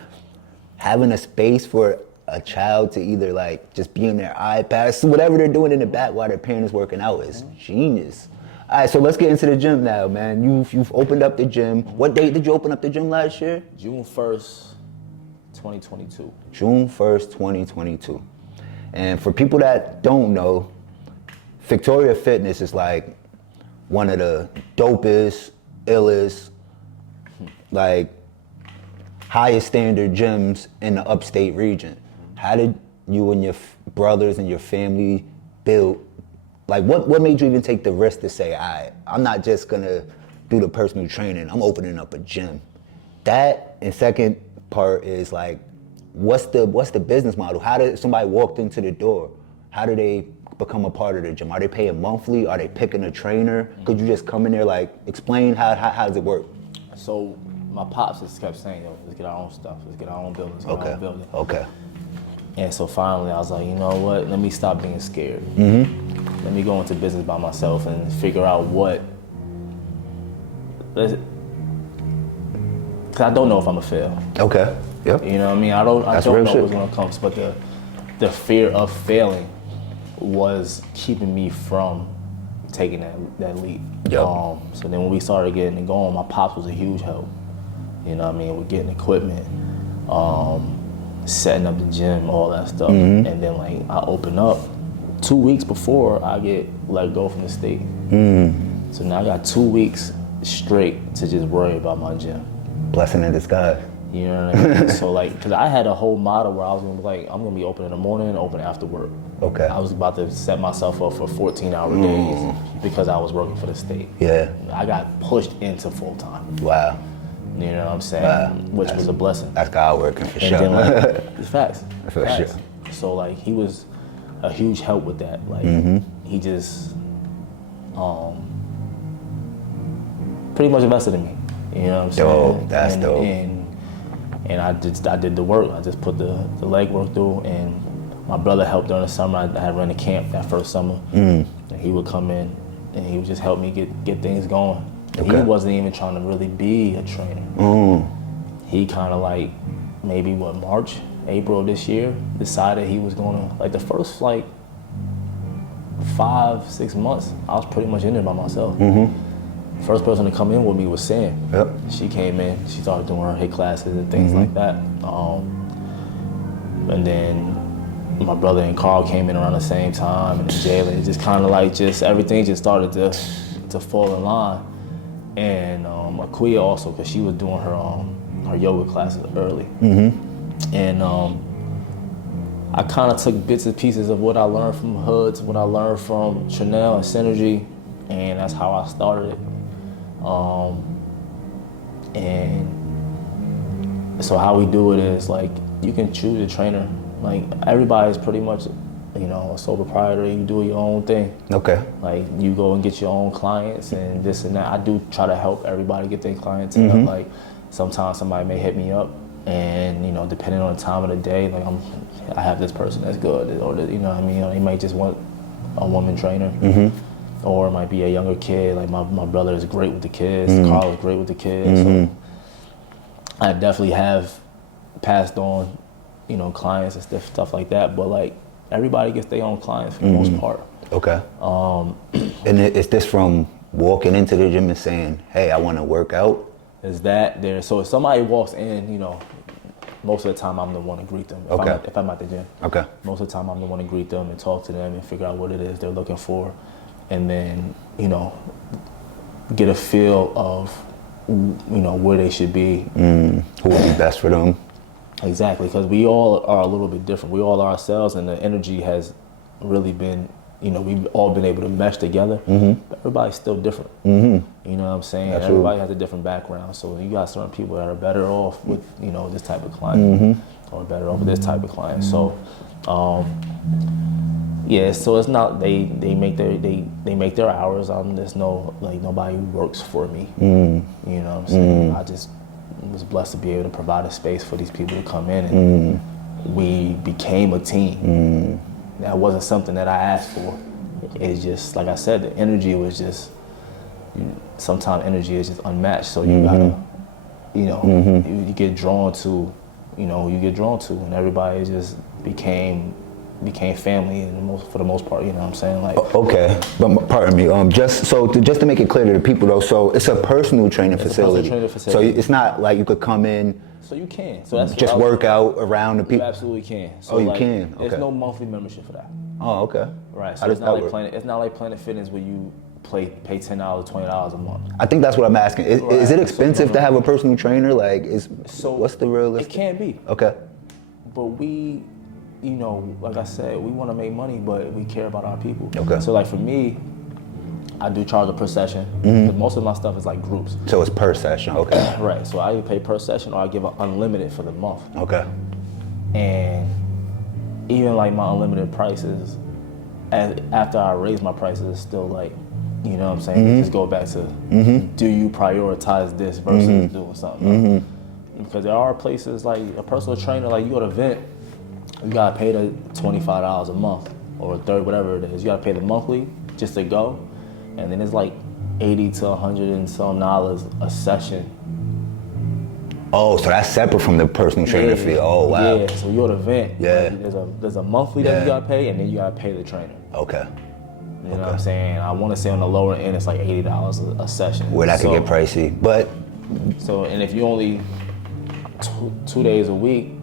having a space for a child to either like just be in their iPad, whatever they're doing in the back while their parents working out is genius. All right, so let's get into the gym now, man. You've opened up the gym. What date did you open up the gym last year? June 1st. 2022. June 1st, 2022. And for people that don't know, Victoria Fitness is like one of the dopest, illest, like highest standard gyms in the upstate region. How did you and your brothers and your family build? Like what made you even take the risk to say, I'm not just gonna do the personal training, I'm opening up a gym. That, and second part is like, what's the business model? How did somebody walked into the door? How do they become a part of the gym? Are they paying monthly? Are they picking a trainer? Could you just come in there, like explain how does it work? So my pops just kept saying, yo, let's get our own stuff, let's get our own building, our own building. Okay. And so finally I was like, you know what, let me stop being scared. Let me go into business by myself and figure out because I don't know if I'm gonna fail. Okay. Yep. You know what I mean? I don't know what's gonna come, but the fear of failing was keeping me from taking that leap. Yep. So then when we started getting it going, my pops was a huge help. You know what I mean? With getting equipment, setting up the gym, all that stuff. And then like I opened up 2 weeks before I get let go from the state. So now I got 2 weeks straight to just worry about my gym. Blessing in disguise. You know what I mean? So like, cause I had a whole model where I was gonna be like, I'm gonna be open in the morning and open after work. Okay. I was about to set myself up for 14-hour days because I was working for the state. Yeah. I got pushed into full time. Wow. You know what I'm saying? Which was a blessing. That's God working for sure. Then, like, it's facts. For sure. So like, he was a huge help with that. Like, he just pretty much invested in me. You know what I'm saying? Dope. That's dope. And I did the work. I just put the leg work through, and my brother helped during the summer. I had run a camp that first summer, and he would come in and he would just help me get things going. He wasn't even trying to really be a trainer. He kind of like, maybe March, April of this year, decided he was gonna, like the first like 5-6 months, I was pretty much in there by myself. First person to come in with me was Sam. Yep. She came in, she started doing her HIIT classes and things like that. And then my brother and Carl came in around the same time, and Jalen, just kind of like, everything just started to fall in line. And Akuya also, because she was doing her yoga classes early. And I kind of took bits and pieces of what I learned from Hoods, what I learned from Chanel and Synergy, and that's how I started it. And so how we do it is like, you can choose a trainer. Like everybody's pretty much, a sole proprietor. You do your own thing. Okay. Like you go and get your own clients and this and that. I do try to help everybody get their clientele. Like sometimes somebody may hit me up, and depending on the time of the day, like I have this person that's good, or what I mean. They might just want a woman trainer. Or it might be a younger kid. Like my brother is great with the kids. Carl is great with the kids. So I definitely have passed on, clients and stuff like that. But like everybody gets their own clients for the most part. Okay. And is this from walking into the gym and saying, "Hey, I want to work out"? Is that there? So if somebody walks in, most of the time I'm the one to greet them. If I'm at the gym. Okay. Most of the time I'm the one to greet them and talk to them and figure out what it is they're looking for. And then, get a feel of, where they should be. Who would be best for them. Exactly, because we all are a little bit different. We all are ourselves, and the energy has really been, we've all been able to mesh together, but everybody's still different. You know what I'm saying? Absolutely. Everybody has a different background, so you got certain people that are better off with, this type of client, or better off with this type of client. So, yeah, so it's not they make their hours. There's no, like, nobody works for me. You know what I'm saying? I just was blessed to be able to provide a space for these people to come in, and we became a team. That wasn't something that I asked for. It's just, like I said, the energy was just, sometimes energy is just unmatched. So you gotta, you get drawn to, who you get drawn to, and everybody just became family for the most part, you know what I'm saying? Like, okay, but pardon me, just to make it clear to the people though, so it's a personal training facility. So it's not like you could come in. So you can. So that's just work out around the people. You absolutely can. So you can. Okay. There's no monthly membership for that. Oh, okay. Right. So it's not like Planet Fitness where you pay $10, $20 a month. I think that's what I'm asking. Is it expensive to have a personal trainer? Like, what's the realistic? It can be. Okay. But we, like I said, we want to make money, but we care about our people. Okay. So like for me, I do charge per session. Because most of my stuff is like groups. So it's per session, okay. Right, so I either pay per session or I give an unlimited for the month. Okay. And even like my unlimited prices, after I raise my prices, it's still like, you know what I'm saying? Just go back to, do you prioritize this versus doing something else? Because there are places like a personal trainer, like you go to Vfit, you gotta pay the $25 a month or $30, whatever it is. You gotta pay the monthly just to go. And then it's like $80 to $100 and some a session. Oh, so that's separate from the personal trainer fee. Oh, wow. Yeah, so you're at an event. Yeah. Like there's a monthly that you gotta pay, and then you gotta pay the trainer. Okay. You know what I'm saying? I wanna say on the lower end, it's like $80 a session. Where that could get pricey, but. So, and if you only two days a week,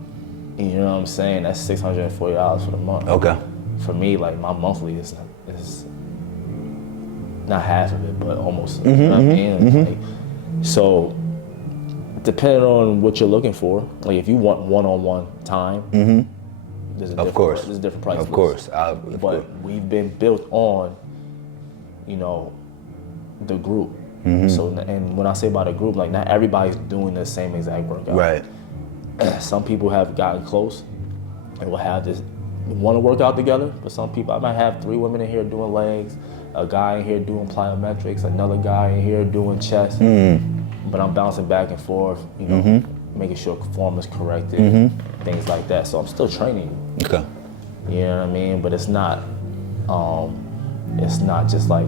you know what I'm saying, that's $640 for the month. Okay. For me, like my monthly is not half of it, but almost. You know what I mean? Like, so, depending on what you're looking for, like if you want one-on-one time, there's a different price. Of course. But we've been built on, the group. So, and when I say about a group, like not everybody's doing the same exact workout. Right. Some people have gotten close and will have this, want to work out together, but some people, I might have 3 women in here doing legs, a guy in here doing plyometrics, another guy in here doing chest, but I'm bouncing back and forth, making sure form is corrected, things like that. So I'm still training. Okay. You know what I mean? But it's not just like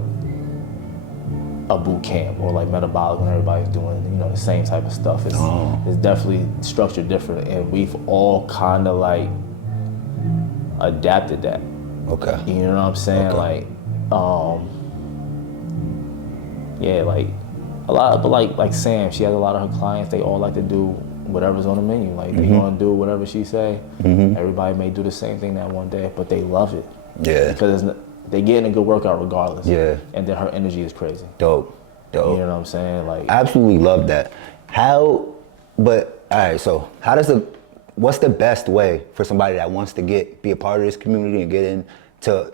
a boot camp or like metabolic when everybody's doing, you know, the same type of stuff. It's definitely structured different, and we've all kind of like adapted that. Okay. You know what I'm saying? Okay. Yeah, like a lot, but like Sam, she has a lot of her clients. They all like to do whatever's on the menu. Like they gonna do whatever she say. Everybody may do the same thing that one day, but they love it. Yeah. Because they getting a good workout regardless. Yeah. And then her energy is crazy. Dope. You know what I'm saying? Like, I absolutely love that. But all right, so what's the best way for somebody that wants to be a part of this community and get in to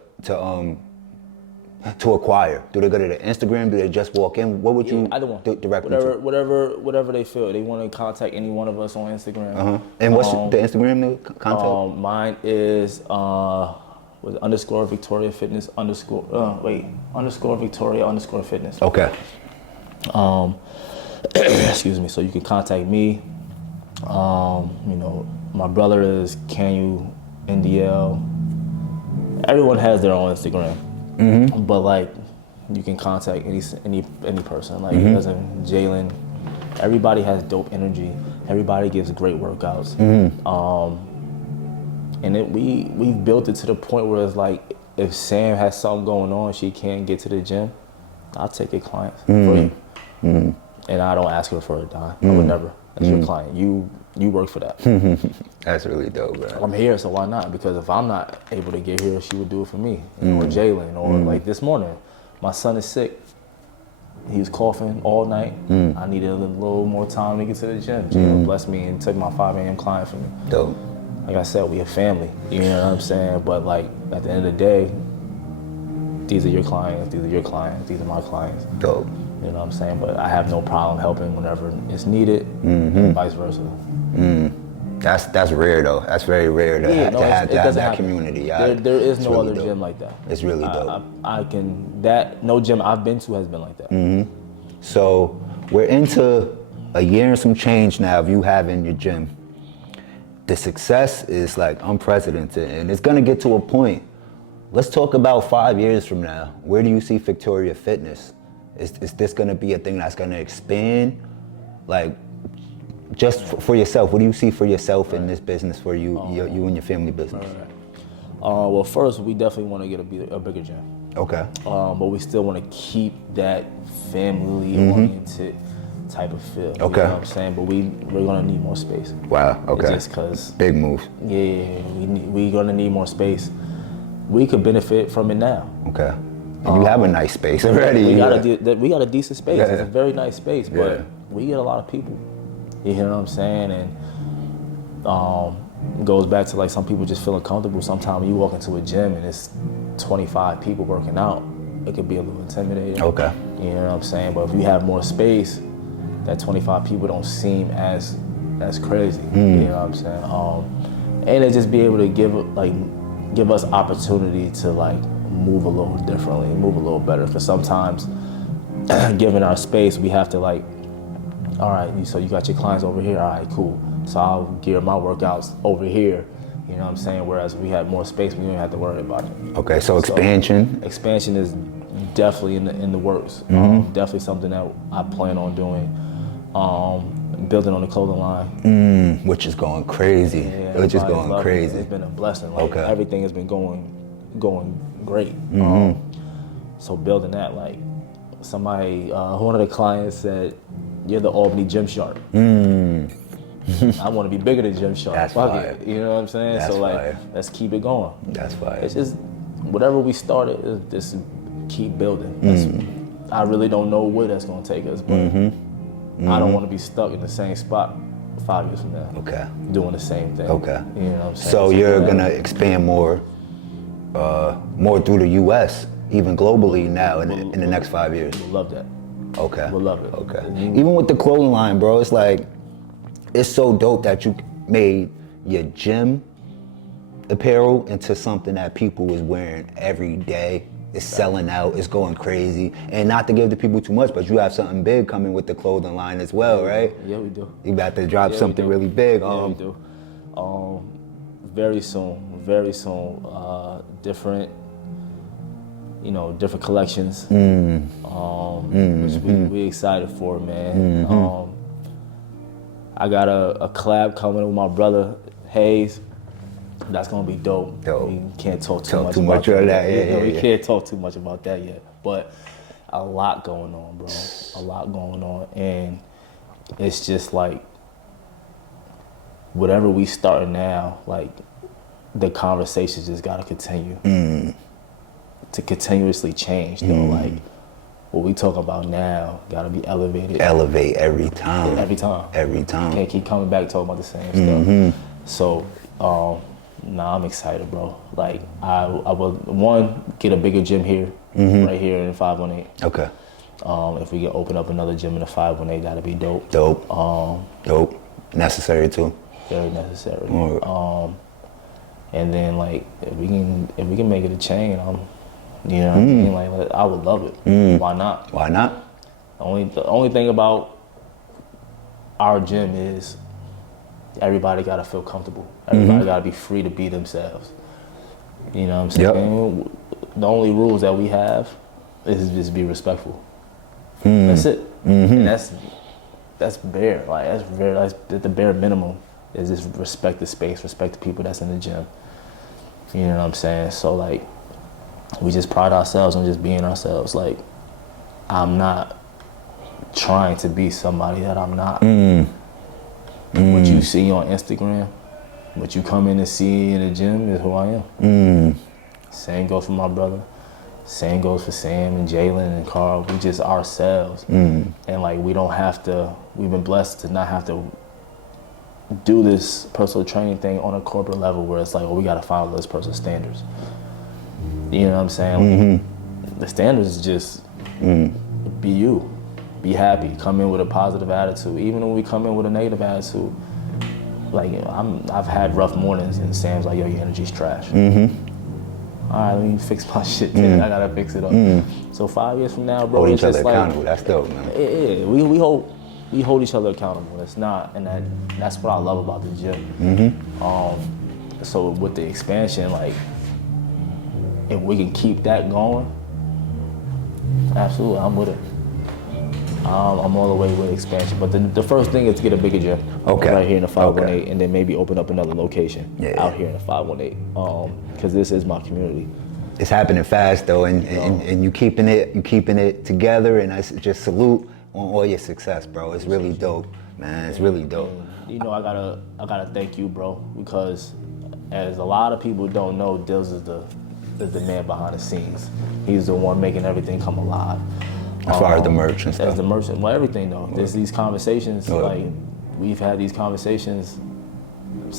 acquire? Do they go to the Instagram? Do they just walk in? What would you direct them to? Whatever they feel. They want to contact any one of us on Instagram. And what's the Instagram contact? Mine is _ Victoria Fitness _ Victoria _ Fitness. Okay. Excuse me. So you can contact me. You know, my brother is Can NDL. Everyone has their own Instagram. But like, you can contact any person. Like, it doesn't, Jalen. Everybody has dope energy. Everybody gives great workouts. And we've built it to the point where it's like, if Sam has something going on, she can't get to the gym, I'll take your clients for you. And I don't ask her for a dime. I would never. That's your client. You work for that. That's really dope, bro. I'm here, so why not? Because if I'm not able to get here, she would do it for me. Or Jalen, or like this morning, my son is sick. He was coughing all night. I needed a little more time to get to the gym. Jalen blessed me and took my 5 a.m. client for me. Dope. Like I said, we a family. You know what I'm saying? But like, at the end of the day, these are your clients, these are your clients, these are my clients. Dope. You know what I'm saying? But I have no problem helping whenever it's needed, and vice versa. That's rare though. That's very rare to have that community. There is no really other dope. gym like that. It's really dope. No gym I've been to has been like that. So we're into a year and some change now of you having your gym. The success is like unprecedented, and it's gonna get to a point. Let's talk about 5 years from now. Where do you see Victoria Fitness? Is this gonna be a thing that's gonna expand? Like, just for yourself, what do you see for yourself in this business, for you and your family business? Well, first, we definitely want to get a bigger gym. Okay. But we still want to keep that family-oriented type of feel. Okay. You know what I'm saying? But we're gonna need more space. Wow. Okay. Just cause. Big move. Yeah, we're gonna need more space. We could benefit from it now. Okay. And you have a nice space already. We got a decent space. Yeah. It's a very nice space, but we get a lot of people. You hear what I'm saying? And it goes back to like some people just feeling comfortable. Sometimes you walk into a gym and it's 25 people working out. It could be a little intimidating. Okay. You know what I'm saying? But if you have more space, that 25 people don't seem as crazy. You know what I'm saying? And it just be able to give us opportunity to like move a little differently, move a little better. Because sometimes, given our space, we have to like, all right, so you got your clients over here, all right, cool. So I'll gear my workouts over here, you know what I'm saying? Whereas if we had more space, we don't have to worry about it. Okay, so expansion? Expansion is definitely in the works. Definitely something that I plan on doing. Building on the clothing line. Which is going crazy. Yeah, Which is going crazy. It's been a blessing. Like, everything has been going great. So building that, like, somebody, one of the clients said, "You're the Albany Gymshark." I want to be bigger than Gymshark. That's fire. You know what I'm saying? That's so like, fire. Let's keep it going. That's fire. It's just whatever we started, just keep building. I really don't know where that's gonna take us, but I don't want to be stuck in the same spot 5 years from now. Okay. Doing the same thing. Okay. You know what I'm saying? So you're gonna expand more through the U.S., even globally now in the next 5 years. We'll love that. Okay. We'll love it. Okay. Even with the clothing line, bro, it's like, it's so dope that you made your gym apparel into something that people is wearing every day. It's selling out, it's going crazy. And not to give the people too much, but you have something big coming with the clothing line as well, right? Yeah, we do. You about to drop something really big. Yeah, we do. Very soon. Different you know, different collections, which we excited for, man. I got a collab coming with my brother Hayes. That's gonna be dope. We can't talk too much about that. We can't talk too much about that yet. But a lot going on, bro. A lot going on, and it's just like whatever we start now, like the conversations just gotta continue to continuously change. Though, like what we talk about now gotta be elevated. Elevate every time. Every time. Every time. Can't keep coming back talking about the same stuff. So, I'm excited, bro. Like I will get a bigger gym here, right here in the 518. Okay. If we can open up another gym in the 518, that'd be dope. Dope. Dope. Necessary too. Very necessary. And then like if we can make it a chain, you know what I mean? Like I would love it. Why not? Why not? The only thing about our gym is everybody gotta feel comfortable. Everybody gotta be free to be themselves. You know what I'm saying? Yep. The only rules that we have is just be respectful. That's it. And that's bare. Like that's the bare minimum is just respect the space, respect the people that's in the gym. You know what I'm saying? So like we just pride ourselves on just being ourselves. Like I'm not trying to be somebody that I'm not. What you see on Instagram, what you come in and see in the gym is who I am. Same goes for my brother. Same goes for Sam and Jalen and Carl. We just ourselves. And like we've been blessed to not have to do this personal training thing on a corporate level where it's like, oh, we gotta follow this person's standards. You know what I'm saying? Like, the standards is just be you. Be happy, come in with a positive attitude. Even when we come in with a negative attitude, like I've had rough mornings and Sam's like, yo, your energy's trash. All right, let me fix my shit then. I gotta fix it up. So 5 years from now, bro, hold it's each other just like, accountable. That's dope, man. Yeah, we hold each other accountable. It's not, and that's what I love about the gym. So with the expansion, like if we can keep that going, absolutely, I'm with it. I'm all the way with expansion, but the first thing is to get a bigger gym, right here in the 518, and then maybe open up another location out here in the 518, because this is my community. It's happening fast though, and you keeping it together, and I just salute on all your success, bro. It's really dope, man. It's really dope. And, you know, I gotta thank you, bro, because as a lot of people don't know, Dills is the man behind the scenes. He's the one making everything come alive. As far as the merch and stuff. As the merch, well, everything though. There's these conversations, like we've had these conversations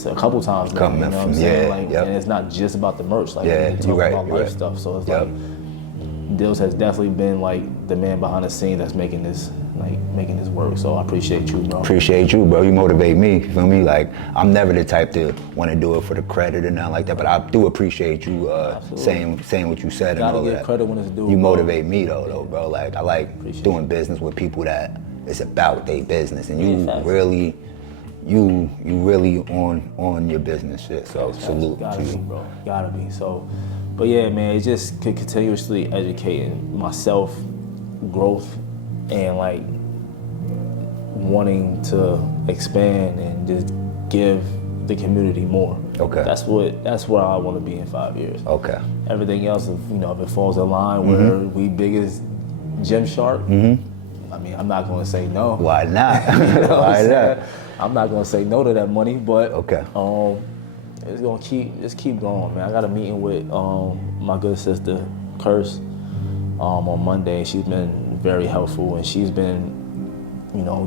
a couple times now, you know what I'm saying? Like, and it's not just about the merch, like we talk about life stuff. So it's like Dills has definitely been like the man behind the scene that's making this work. So I appreciate you, bro. Appreciate you, bro. You motivate me. You feel me? Like I'm never the type to want to do it for the credit or nothing like that. But I do appreciate you saying what you said and all that. Gotta get credit when it's due. You motivate me though, bro. Like I like doing business with people that it's about their business, and you really on your business shit. So salute to you, be, bro. Gotta be. So, but yeah, man, it's just continuously educating myself, growth, and like wanting to expand and just give the community more. Okay. That's where I want to be in 5 years. Okay. Everything else, if it falls in line where we big as Gymshark, I mean, I'm not gonna say no. Why not? Why not? I'm not gonna say no to that money, but it's gonna keep going, man. I got a meeting with my good sister, Curse, on Monday. She's been very helpful, and she's been,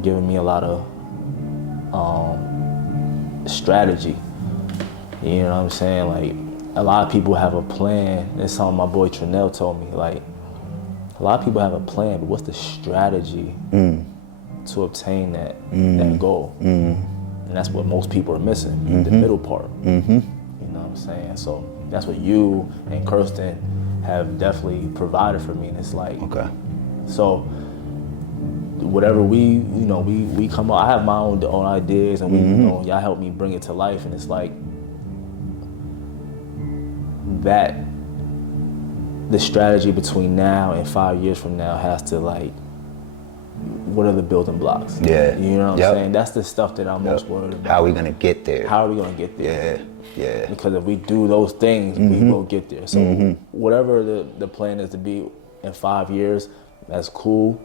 giving me a lot of strategy. You know what I'm saying? Like, a lot of people have a plan. That's something my boy Trinell told me. Like, a lot of people have a plan, but what's the strategy to obtain that goal? And that's what most people are missing, the middle part. You know what I'm saying? So that's what you and Kirsten have definitely provided for me. And it's like, so whatever we come up, I have my own ideas, and y'all help me bring it to life. And it's like that the strategy between now and 5 years from now has to like, what are the building blocks? Yeah. You know what I'm saying? That's the stuff that I'm most worried about. How are we gonna get there? How are we gonna get there? Yeah. Because if we do those things, we will get there. So whatever the plan is to be in 5 years, that's cool.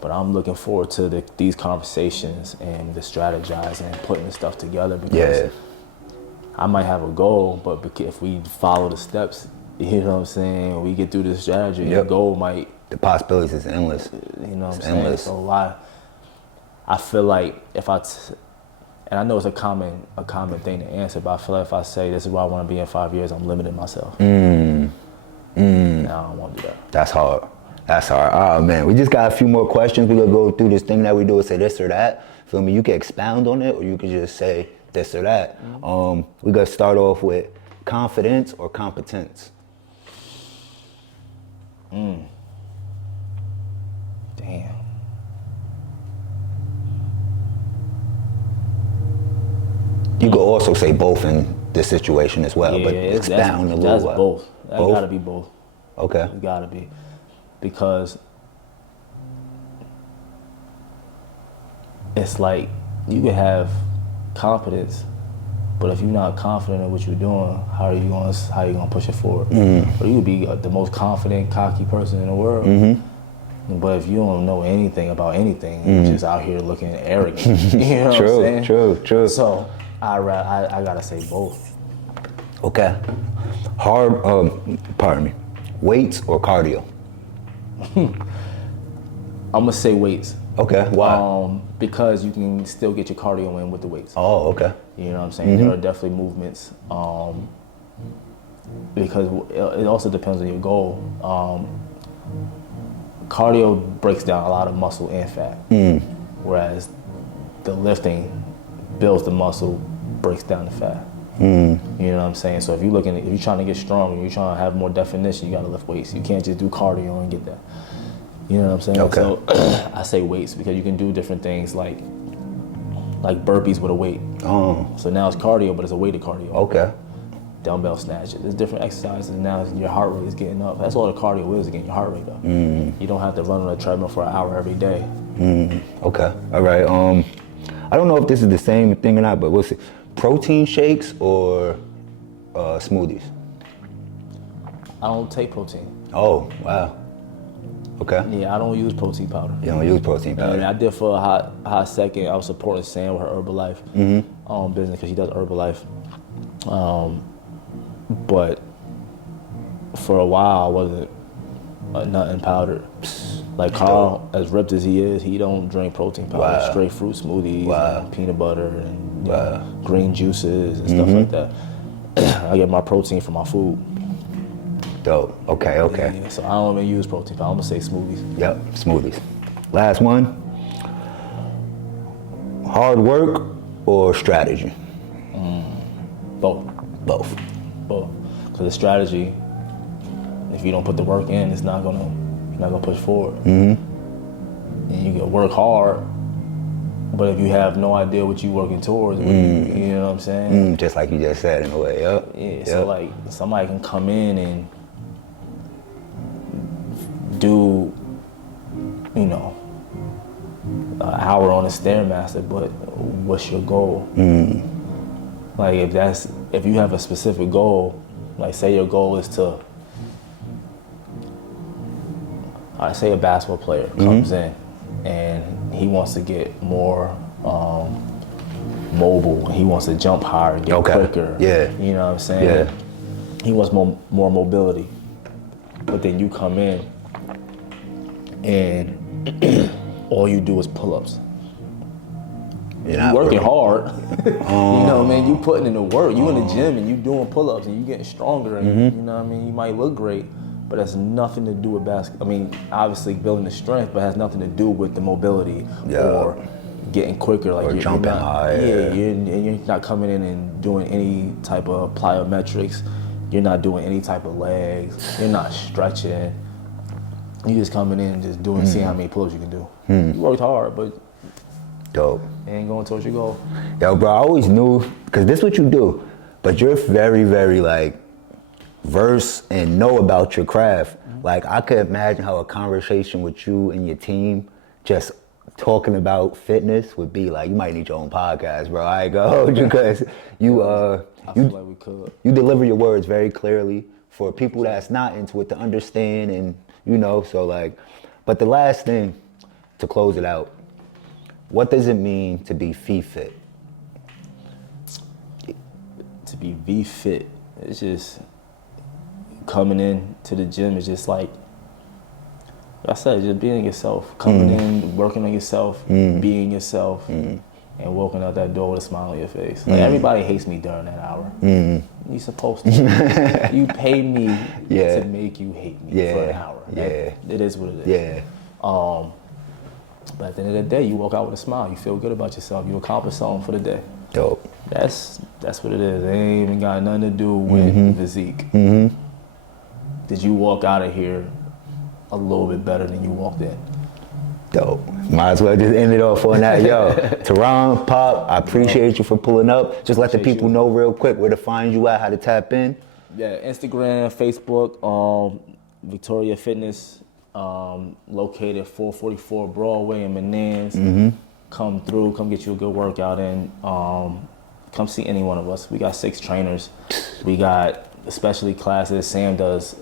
But I'm looking forward to these conversations and the strategizing and putting the stuff together, because I might have a goal, but if we follow the steps, you know what I'm saying, we get through the strategy, the goal might... The possibilities is endless. You know what I'm saying? So I feel like and I know it's a common thing to answer, but I feel like if I say this is where I want to be in 5 years, I'm limiting myself. No, I don't want to do that. That's hard. Oh man, we just got a few more questions. We're gonna go through this thing that we do and say this or that. Feel me? You can expound on it, or you can just say this or that. We're gonna start off with confidence or competence. Damn. You could also say both in this situation as well, but that's expound a little. That's both. That gotta be both. Okay. It gotta be. Because it's like you can have confidence, but if you're not confident in what you're doing, how are you gonna push it forward? Or you could be the most confident, cocky person in the world, but if you don't know anything about anything, you're just out here looking arrogant. You know what I'm saying? True. So I gotta say both. Okay. Pardon me. Weights or cardio? I'm gonna say weights. Okay, why? Because you can still get your cardio in with the weights. Oh, okay. You know what I'm saying? There are definitely movements. Because it also depends on your goal. Cardio breaks down a lot of muscle and fat, whereas the lifting builds the muscle, breaks down the fat. You know what I'm saying? So if you're trying to get stronger, you're trying to have more definition, you gotta lift weights. You can't just do cardio and get that. You know what I'm saying? Okay. So I say weights because you can do different things like burpees with a weight. Oh. So now it's cardio, but it's a weighted cardio. Okay. Dumbbell snatches. There's different exercises. Now your heart rate is getting up. That's all the cardio is, getting your heart rate up. You don't have to run on a treadmill for an hour every day. Okay. All right. I don't know if this is the same thing or not, but we'll see. Protein shakes or smoothies? I don't take protein. Oh, wow. Okay. Yeah, I don't use protein powder. You don't use protein powder? And I did for a hot second. I was supporting Sam with her Herbalife business because she does Herbalife. But for a while, I wasn't nothing powdered. Like Carl, as ripped as he is, he don't drink protein powder. Wow. Straight fruit smoothies, and peanut butter, and Wow. green juices and stuff like that. I get my protein from my food. Dope. Okay. Yeah, so I don't even use protein powder. I'm gonna say smoothies. Yep, smoothies. Last one. Hard work or strategy? Both. Both. Because the strategy, if you don't put the work in, you're not gonna push forward. And you can work hard, but if you have no idea what you're working towards, you know what I'm saying? Just like you just said, in a way. Yep. Yeah. So like somebody can come in and do, an hour on a Stairmaster, but what's your goal? Like if you have a specific goal, like say your goal is to, say a basketball player comes in and he wants to get more mobile, he wants to jump higher, get quicker. Yeah. You know what I'm saying? Yeah. He wants more mobility. But then you come in and all you do is pull-ups. You're working hard. You know what I mean? You putting in the work. You in the gym and you doing pull-ups and you getting stronger and you know what I mean? You might look great, but that's nothing to do with basketball. I mean, obviously building the strength, but it has nothing to do with the mobility or getting quicker. Like or jumping high. Yeah, you're not coming in and doing any type of plyometrics. You're not doing any type of legs. You're not stretching. You just coming in and just doing, seeing how many pull-ups you can do. You worked hard, but dope. ain't going towards your goal. Yo, bro, I always knew, because this is what you do, but you're very, very like verse and know about your craft. Like, I could imagine how a conversation with you and your team just talking about fitness would be like. You might need your own podcast, bro. I ain't gonna hold you, because you I feel like we could. you deliver your words very clearly for people that's not into it to understand, and so like. But the last thing to close it out, what does it mean to be Vfit? To be Vfit, it's just coming in to the gym. It's just like I said, just being yourself. Coming in, working on yourself, being yourself, and walking out that door with a smile on your face. Like, everybody hates me during that hour. You're supposed to. You pay me to make you hate me for an hour. It is what it is. But at the end of the day, you walk out with a smile. You feel good about yourself. You accomplish something for the day. Dope. That's what it is. It ain't even got nothing to do with physique. Did you walk out of here a little bit better than you walked in? Dope. Might as well just end it off on that. Yo, Terron, Pop, I appreciate you for pulling up. Just let the people know real quick where to find you at, how to tap in. Yeah, Instagram, Facebook, Victoria Fitness, located 444 Broadway in Menands. Come through, come get you a good workout in. Come see any one of us. We got 6 trainers. We got specialty classes. Sam does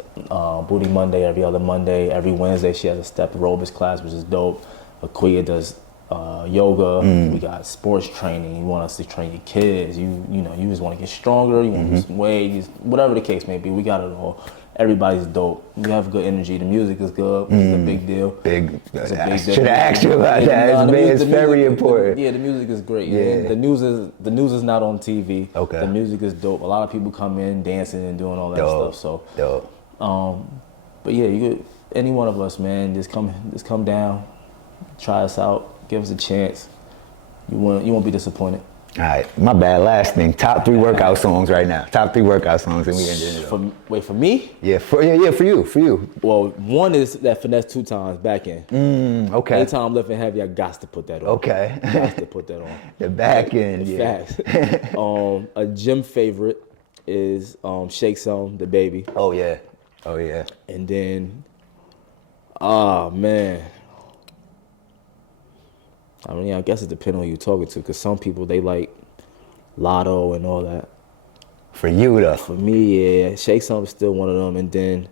Booty Monday every other Monday. Every Wednesday she has a step aerobics class, which is dope. Aquia does yoga. We got sports training. You want us to train your kids. You just want to get stronger. You want to lose some weight. Whatever the case may be, we got it all. Everybody's dope. We have good energy. The music is good, which is a big deal. Should have asked you about that. It's very important. The music is great. Yeah. The news is not on TV. Okay. The music is dope. A lot of people come in dancing and doing all that stuff. So dope. But yeah, you could, any one of us, man, just come down, try us out, give us a chance. You won't be disappointed. All right, my bad. Last thing, top 3 workout songs right now. Top 3 workout songs, and we ended it up. Wait, for me? Yeah, for you. Well, one is that finesse 2 times back end. Okay. Anytime I'm lifting heavy, I got to put that on. Okay. Got to put that on. The back end, yeah. Facts. A gym favorite is Shake Some, the baby. Oh yeah. And then, man. I mean, I guess it depends on who you're talking to, because some people, they like Lotto and all that. For you, though. For me, yeah, Shake Some is still one of them, and then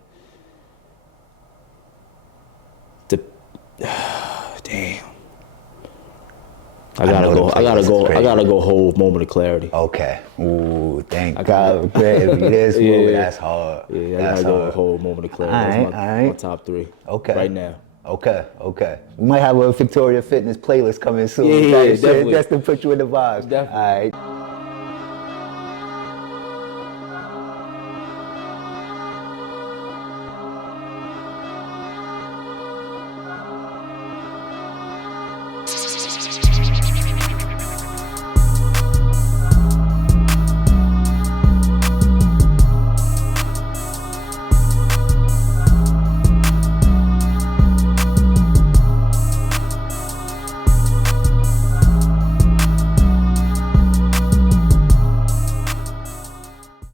damn. I gotta go whole moment of clarity. Okay. Ooh, thank God. This movie, that's hard. Yeah, I gotta go a whole moment of clarity. That's my top 3. Okay. Right now. Okay. We might have a Victoria Fitness playlist coming soon. Yeah, definitely. Just to put you in the vibes. Definitely. All right.